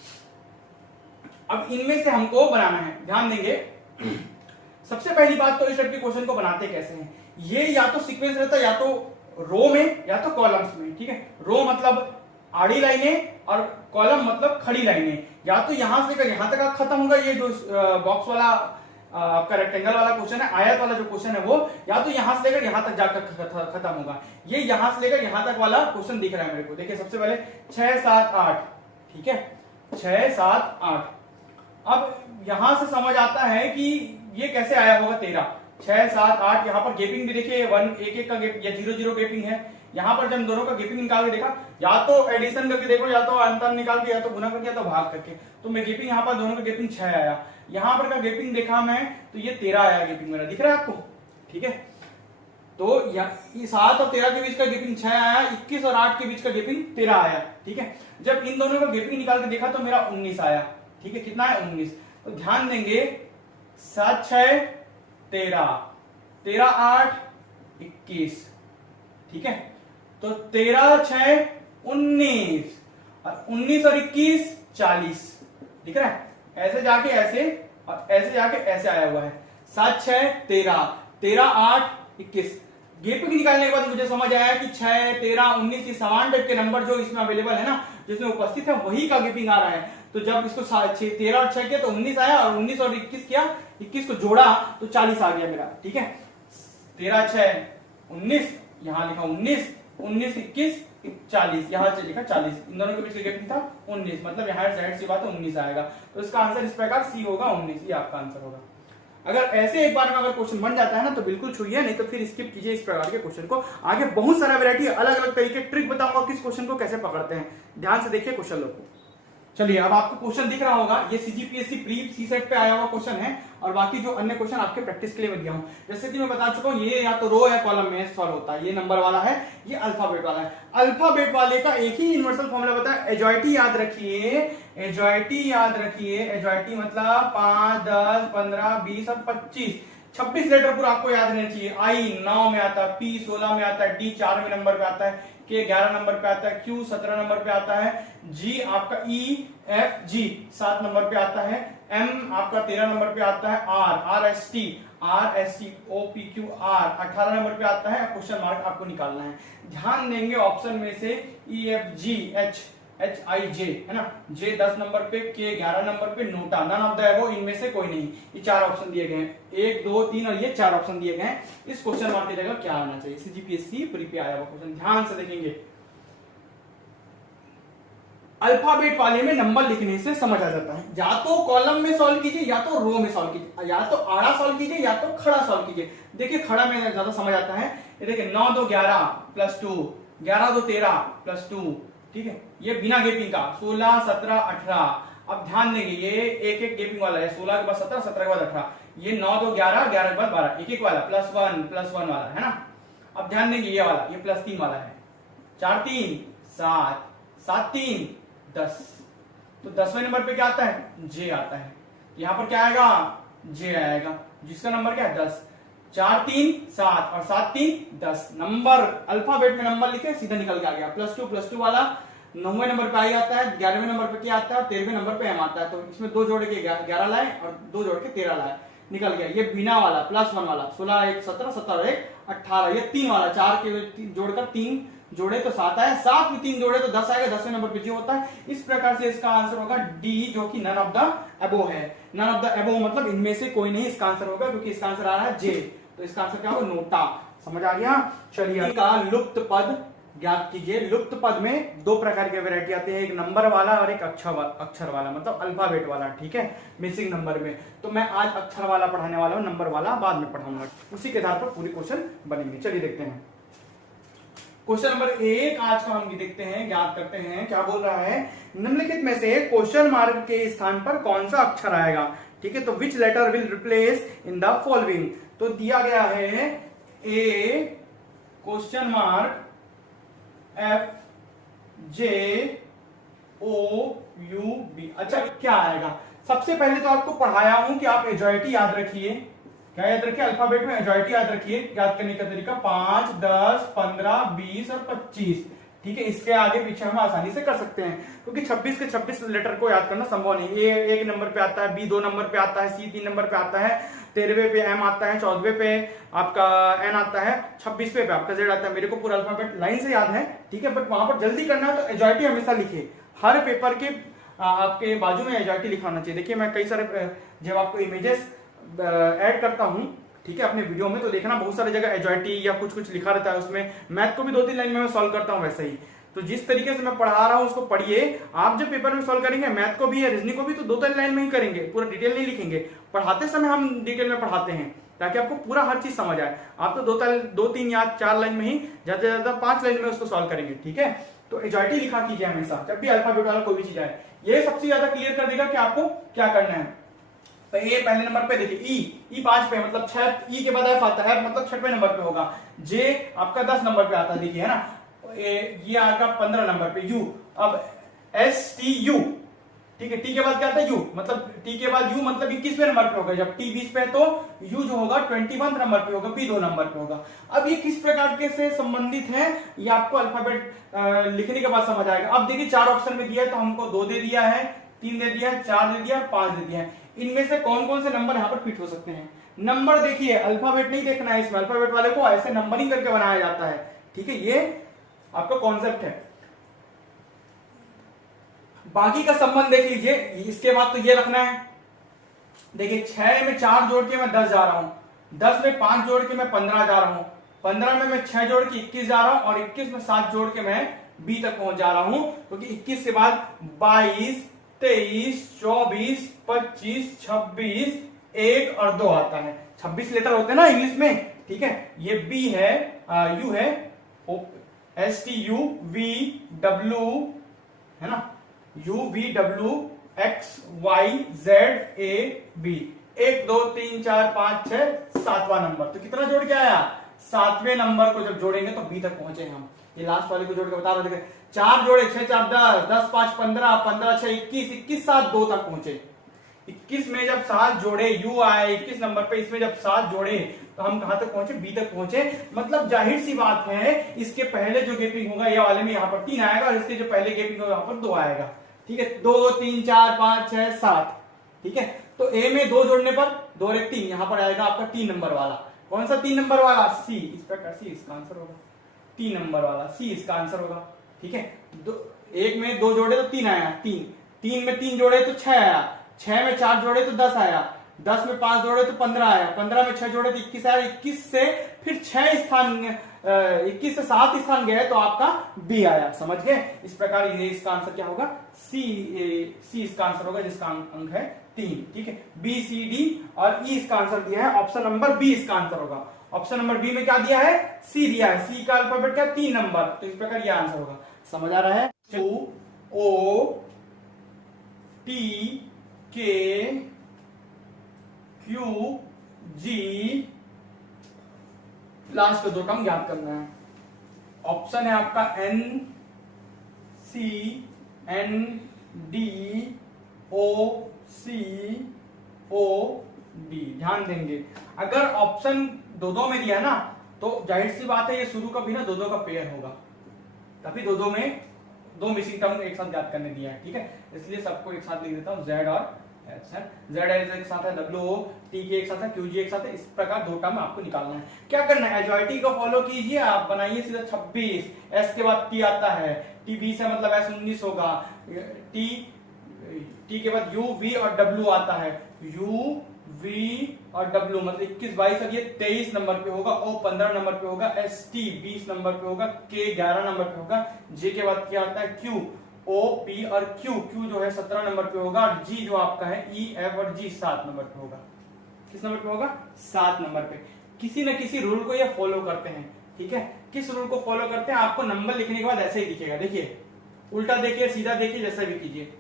अब इनमें से हमको बनाना है, ध्यान देंगे। सबसे पहली बात तो इस टाइप के क्वेश्चन को बनाते कैसे हैं। ये या तो सीक्वेंस रहता है, या तो रो में या तो कॉलम्स में, ठीक है। रो मतलब आड़ी लाइनें और कॉलम मतलब खड़ी लाइनें। या तो यहां से लेकर यहां तक खत्म होगा, ये जो बॉक्स वाला आपका रेक्टेंगल वाला क्वेश्चन है, आयत वाला जो क्वेश्चन है वो, या तो यहां से लेकर यहां तक जाकर खत्म होगा। ये यहां से लेकर यहां तक वाला क्वेश्चन दिख रहा है मेरे को। देखिए सबसे पहले 6 7 8, ठीक है, 6 7 8। अब यहां से समझ आता है कि ये कैसे आया होगा 13, 6 7 8। यहां पर गेपिंग भी देखिए, 1 1 1 का गेप या 0 0 गेपिंग है। यहां पर जब दोनों का गेपिंग निकाल के देखा, या तो एडिशन करके देखो, या तो अंतर निकाल के, या तो गुना करके, या तो भाग करके, तो मैं गेपिंग यहां पर दोनों का गेपिंग 6 आया। यहां पर का गेपिंग देखा मैं तो ये 13 आया गेपिंग मेरा, दिख रहा है आपको, ठीक है। तो 7 और 13 के बीच का गेपिंग 6 आया, 21 और 8 के बीच का गेपिंग 13 आया, ठीक है। जब इन दोनों का गेपिंग निकाल के देखा तो मेरा 19 आया, ठीक है। कितना है? 19। तो ध्यान देंगे, 7 6 13, 13 8 21, ठीक है। तो 13 6 19 और 19 और 21 40, दिख रहा है। ऐसे जाके ऐसे और ऐसे जाके ऐसे आया हुआ है। 7 6 13, 13 8 21। गेपिंग निकालने के बाद मुझे समझ आया कि 6 13 19 ये समान टाइप के नंबर जो इसमें अवेलेबल है ना, जिसमें उपस्थित है, वही का गेपिंग आ रहा है। तो जब इसको 13 और 6 किया तो 19 आया, और 19 और 21 किया, 21 को जोड़ा तो 40 आ गया मेरा, ठीक है। 13 6 19, यहां लिखा 19, 19 21 40, यहां से लिखा 40। इन दोनों के बीच का गेपिंग था 19, मतलब यहां जाहिर सी बात है 19 आएगा। तो इसका आंसर इस प्रकार सी होगा, 19, ये आपका आंसर होगा। अगर ऐसे एक बार में अगर क्वेश्चन बन जाता है ना तो बिल्कुल छूइए, नहीं तो फिर स्किप कीजिए इस प्रकार के क्वेश्चन को। आगे बहुत सारा वैरायटी, अलग अलग तरीके, ट्रिक बताऊंगा किस क्वेश्चन को कैसे पकड़ते हैं। ध्यान से देखिए क्वेश्चन को। चलिए अब आपको क्वेश्चन दिख रहा होगा, ये सीजीपीएससी प्री सी सेट पे आया हुआ क्वेश्चन है। और बाकी जो अन्य क्वेश्चन आपके प्रैक्टिस के लिए मैं दिया हूं। जैसे कि मैं बता चुका हूं, ये या तो रो या कॉलम में सॉल्व होता है, ये नंबर वाला है, ये अल्फाबेट वाला है। अल्फाबेट वाले का एक ही यूनिवर्सल फॉर्मूला बता है, एजॉइटी याद रखिए, एजॉइटी याद रखिए, एजॉइटी मतलब 5, 10, 15, 20 और 25, 26 लेटर पूरा आपको याद रहना चाहिए। आई 9 में आता है, पी 16 में आता है, डी 4 नंबर पे आता है, के 11 नंबर पे आता है, क्यू 17 नंबर पे आता है, जी आपका ई एफ जी 7 नंबर पे आता है, एम आपका 13 नंबर पे आता है, R S T O P Q R 18 number पे आता है। क्वेश्चन मार्क आपको निकालना है। ध्यान देंगे ऑप्शन में से E F G H I जे है ना, जे 10 नंबर पे, के 11 नंबर पे, NOTA none of the above, इनमें से कोई नहीं। ये 4 ऑप्शन दिए गए हैं, 1 2 3 और ये 4 ऑप्शन दिए गए हैं। इस क्वेश्चन मार्क की जगह क्या आना चाहिए? सीजीपीएससी प्री पे आया हुआ क्वेश्चन, ध्यान से देखेंगे। अल्फाबेट वाले में नंबर लिखने से समझ आ जाता है, या तो कॉलम में सॉल्व कीजिए या तो रो में सॉल्व कीजिए, या तो आड़ा सॉल्व कीजिए या तो खड़ा सॉल्व कीजिए। देखिए खड़ा में ज्यादा समझ आता है। ये देखिए 9 2 11 प्लस 2, 11 2 13 प्लस 2, ठीक है, ये बिना गेपिंग का 16 17 18। अब ध्यान देंगे ये एक एक गेपिंग वाला है, 16 के बाद 17, 17 के बाद 18, ये 9 2 11, 11 के बाद 12, एक एक वाला प्लस 1 वाला है ना। अब ध्यान देंगे ये वाला, ये प्लस 3 वाला है, 4 3 7, 7 3 10। तो 10वें नंबर पे क्या आता है? जे आता है। यहां पर क्या आएगा? जे आएगा, जिसका नंबर क्या है? 10। 4 3 7 और 7 3 10 नंबर अल्फाबेट में नंबर लिखे सीधा निकल के आ गया। प्लस टू वाला 9वें नंबर पे आई आता है, 11वें नंबर पे क्या आता है, 13वें नंबर पे एम आता है। तो इसमें 2 जोड़ के 11 लाए और 2 जोड़ के 13 लाए, निकल गया। ये बिना वाला प्लस 1 वाला 16 1 17, 17 और 1 18। ये 3 वाला 4 के जोड़कर 3 जोड़े तो 7 आया, 7 में 3 जोड़े तो 10 आएगा, 10वें नंबर पे जी होता है। इस प्रकार से इसका आंसर होगा डी, जो कि नन ऑफ द अबोव है। नन ऑफ द अबोव मतलब इनमें से कोई नहीं इसका आंसर होगा, क्योंकि इसका आंसर आ रहा है जे, तो इसका आंसर क्या होगा? नोटा। समझ आ गया? चलिए का लुप्त पद ज्ञात कीजिए। लुप्त पद में 2 प्रकार के वैरायटी आती है, एक नंबर वाला और एक अक्षर वाला, मतलब अल्फाबेट वाला, ठीक है, मिसिंग नंबर में। तो मैं आज अक्षर वाला पढ़ाने वाला हूं, नंबर वाला बाद में पढ़ाऊंगा। उसी के आधार पर पूरी क्वेश्चन बनेंगे। चलिए देखते हैं क्वेश्चन नंबर 1 आज का हम देखते हैं, ज्ञात करते हैं। क्या बोल रहा है? निम्नलिखित में से क्वेश्चन मार्क के स्थान पर कौन सा अक्षर आएगा? ठीक है, तो which letter will replace in the following. तो दिया गया है a question mark F J O U B. अच्छा क्या आएगा? सबसे पहले तो आपको पढ़ाया हूं कि आप एजॉइटी याद रखिए। क्या याद रखिए? अल्फाबेट में एजॉइटी याद रखिए। याद करने का तरीका 5 10 15 20 और 25, ठीक है। इसके आगे पीछे हम आसानी से कर सकते हैं, क्योंकि 26 के 26 लेटर को याद करना संभव नहीं। ए 1 नंबर पे आता है, बी 2 नंबर पे आता है, सी 3 नंबर पे आता है, 13वें पे एम आता है, 14वें पे आपका एन आता है, 26वें पे आपका जेड आता है। मेरे को पूरा अल्फाबेट लाइन से याद है, ठीक है, बट वहां पर जल्दी करना है तो एजॉइटी हमेशा लिखिए। हर पेपर के आपके बाजू में एजॉइटी लिखा होना चाहिए। देखिए मैं कई सारे जब आपको इमेजेस ऐड करता हूं, ठीक है, अपने वीडियो में, तो देखना बहुत सारी जगह एजॉइटी या कुछ कुछ लिखा रहता है उसमें। मैथ को भी 2-3 लाइन में मैं सॉल्व करता हूं वैसे ही। तो जिस तरीके से मैं पढ़ा रहा हूं उसको पढ़िए। आप जब पेपर में सॉल्व करेंगे मैथ को भी या रीजनिंग को भी, तो 2-3 लाइन में ही करेंगे, पूरा डिटेल नहीं लिखेंगे। पढ़ाते समय हम डिटेल में पढ़ाते हैं ताकि आपको पूरा हर चीज समझ आए। आप तो 2-3 या 4 लाइन में ही, ज्यादा से ज्यादा 5 लाइन में उसको सॉल्व करेंगे, ठीक है। तो एजॉइटी लिखा कीजिए हमेशा जब भी अल्फाबेट वाला कोई भी चीज आए। ये सबसे ज्यादा क्लियर कर देगा कि आपको क्या करना है। तो ये पहले नंबर पे देखिए ई 5 पे, मतलब 6, ई के बाद एफ आता है, मतलब 6वें नंबर पे होगा। जे आपका 10 नंबर पे आता है, देखिए है ना। ये आएगा 15 नंबर पे यू। अब एस टी यू, ठीक है, टी के बाद क्या आता है? यू, मतलब टी के बाद यू मतलब 21वें नंबर पे होगा। जब टी 20 पे है तो यू जो होगा 21 नंबर पे होगा, बी 2 नंबर पे होगा। अब ये किस प्रकार के से संबंधित है, ये आपको अल्फाबेट लिखने के बाद समझ आएगा। अब देखिए 4 ऑप्शन में दिया है, तो हमको 2 दे दिया है, 3 दे दिया है, 4 दे दिया है, 5 दे दिया है। इनमें से कौन कौन से नंबर यहाँ पर फिट हो सकते हैं? नंबर देखिए, अल्फाबेट नहीं देखना है इसमें, अल्फाबेट वाले को ऐसे नंबरिंग करके बनाया जाता है, ठीक है, ये आपका कॉन्सेप्ट है। बाकी का संबंध देख लीजिए, इसके बाद तो ये रखना है। देखिए 6 में 4 जोड़ के मैं 10 जा रहा हूं, 10 में 5 जोड़ के मैं 15 जा रहा हूं, 15 में मैं 6 जोड़ के 21 जा रहा हूं, और 21 में 7 जोड़ के मैं बी तक पहुंच जा रहा हूं, क्योंकि 21 के बाद 22 23 24 25 26 1 और 2 आता है। 26 लेटर होते हैं ना इंग्लिश में, ठीक है। ये बी है, यू है, S T U V W है ना, U V W X Y Z A B. 1 2 3 4 5 6 7वां नंबर। तो कितना जोड़ के आया? 7वें नंबर को जब जोड़ेंगे तो बी तक पहुंचे हम। ये लास्ट वाले को जोड़ के बता रहे थे, 4 जोड़े 6 4 10, 10 5 15, 15 6 21, 21 7 2 तक पहुंचे। 21 में जब 7 जोड़े, यू आए 21 नंबर पे, इसमें जब 7 जोड़े तो हम कहां तक पहुंचे? बी तक पहुंचे। मतलब जाहिर सी बात है, इसके पहले जो गैपिंग होगा ये वाले में यहाँ पर 3 आएगा और इसके जो पहले गैपिंग होगा यहाँ पर 2 आएगा। ठीक है, 2 3 4 5 6 7। ठीक है, तो ए में 2 जोड़ने पर 2 और 1 3, यहां पर आएगा आपका 3 नंबर वाला। कौन सा 3 नंबर वाला? सी। इस प्रकार सी इसका आंसर होगा, 3 नंबर वाला सी इसका आंसर होगा। ठीक है, एक में 2 जोड़े तो 3 आया, 3 में 3 जोड़े तो 6 आया, 6 में 4 जोड़े तो 10 आया, 10 में 5 जोड़े तो 15 आया, 15 में 6 जोड़े तो 21 आया, 21 से फिर 6 स्थान 21 से 7 स्थान गए तो आपका बी आया। समझ गए? इस प्रकार ये इसका आंसर क्या होगा? सी इसका आंसर होगा, जिसका अंक है 3। ठीक है, बी सी डी और ई इसका आंसर दिया है, ऑप्शन नंबर बी इसका आंसर होगा। ऑप्शन नंबर बी में क्या दिया है? सी दिया है, सी का अल्फाबेट क्या? 3 नंबर। तो इस प्रकार यह आंसर होगा। समझ आ रहा है? O T K Q G, last को 2 टर्म याद करना है। ऑप्शन है आपका N C N D O C O D. ध्यान देंगे, अगर ऑप्शन 2 में दिया ना तो जाहिर सी बात है ये शुरू का भी ना 2 का पेयर होगा, तभी 2 में 2 मिसिंग टर्म एक साथ याद करने दिया है। ठीक है, इसलिए सबको एक साथ लिख देता हूं, जेड और एच है। जेड एक साथ है, डब्ल्यू ओ टी के एक साथ है, क्यू जी एक साथ है। इस प्रकार 2 टर्म आपको निकालना है। क्या करना है? एचवाईटी को फॉलो कीजिए, आप बनाइए सीधा 26। एस के बाद टी आता है, टी 20 है मतलब एस 19 होगा। टी के बाद यू वी और डब्ल्यू आता है, यू वी और डब्ल्यू मतलब 21 22 और ये 23 नंबर पे होगा, ओ 15 नंबर पे होगा, एस टी 20 नंबर पे होगा, के 11 नंबर पे होगा, जे के बाद क्या आता है? क्यू, ओ पी और क्यू, क्यू जो है 17 नंबर पे होगा और जी जो आपका है ई एफ और जी 7 नंबर पे होगा। किस नंबर पे होगा? 7 नंबर पे। किसी न किसी रूल को ये फॉलो करते हैं। ठीक है, किस रूल को फॉलो करते हैं? आपको नंबर लिखने के बाद ऐसे ही दिखेगा। देखिए, उल्टा देखिए, सीधा देखिए, जैसा भी कीजिए।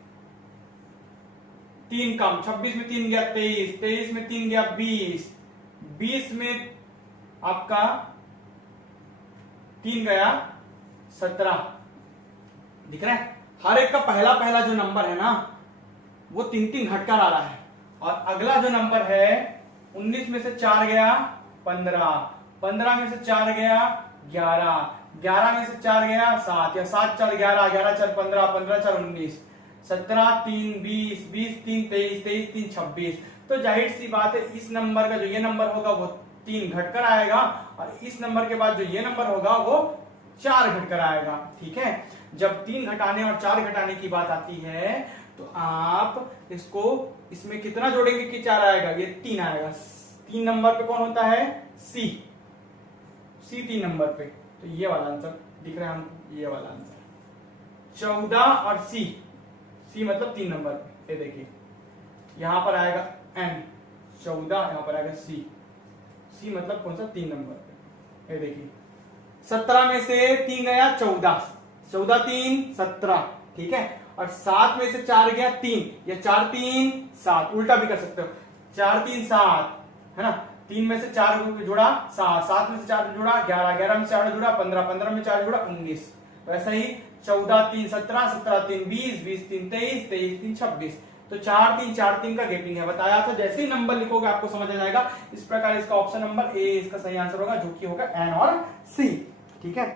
3 कम, 26 में 3 गया 23, 23 में 3 गया 20, 20 में आपका 3 गया 17। दिख रहा है? हर एक का पहला पहला जो नंबर है ना वो 3 घटकर आ रहा है, और अगला जो नंबर है 19 में से 4 गया 15, 15 में से 4 गया 11, 11 में से 4 गया 7, या 7 4 11, 11 4 15, 15 4 19, 17 3 20, 20 3 23, 23 3 26। तो जाहिर सी बात है इस नंबर का जो ये नंबर होगा वो 3 घटकर आएगा, और इस नंबर के बाद जो ये नंबर होगा वो 4 घटकर आएगा। ठीक है, जब 3 घटाने और 4 घटाने की बात आती है तो आप इसको इसमें कितना जोड़ेंगे कि 4 आएगा? ये 3 आएगा। 3 नंबर पे कौन होता है? सी। सी 3 नंबर पे, तो ये वाला आंसर दिख रहा है हमको, ये वाला आंसर 14 और सी, सी मतलब 3 नंबर पे। ये देखिए यहां पर आएगा एन 14, यहां पर आएगा सी, सी मतलब कौन सा? 3 नंबर पे। ये देखिए 17 में से 3 गया 14, 14 3 17। ठीक है, और 7 में से 4 गया 3, या 4 3 7, उल्टा भी कर सकते हो, 4 3 7 है ना। 3 में से 4 जुड़ा 7, 7 में से 4 जुड़ा 11, 11 में से 4 जुड़ा 15, 15 में 4 जुड़ा 19। वैसा ही 14 3 17, 17 3 20, 20 3 23, 23 3 26। तो 4 3 4 3 का गैपिंग है बताया था। जैसे ही नंबर लिखोगे आपको समझ आ जाएगा। इस प्रकार इसका ऑप्शन नंबर ए इसका सही आंसर होगा, जो कि होगा एन और सी। ठीक है।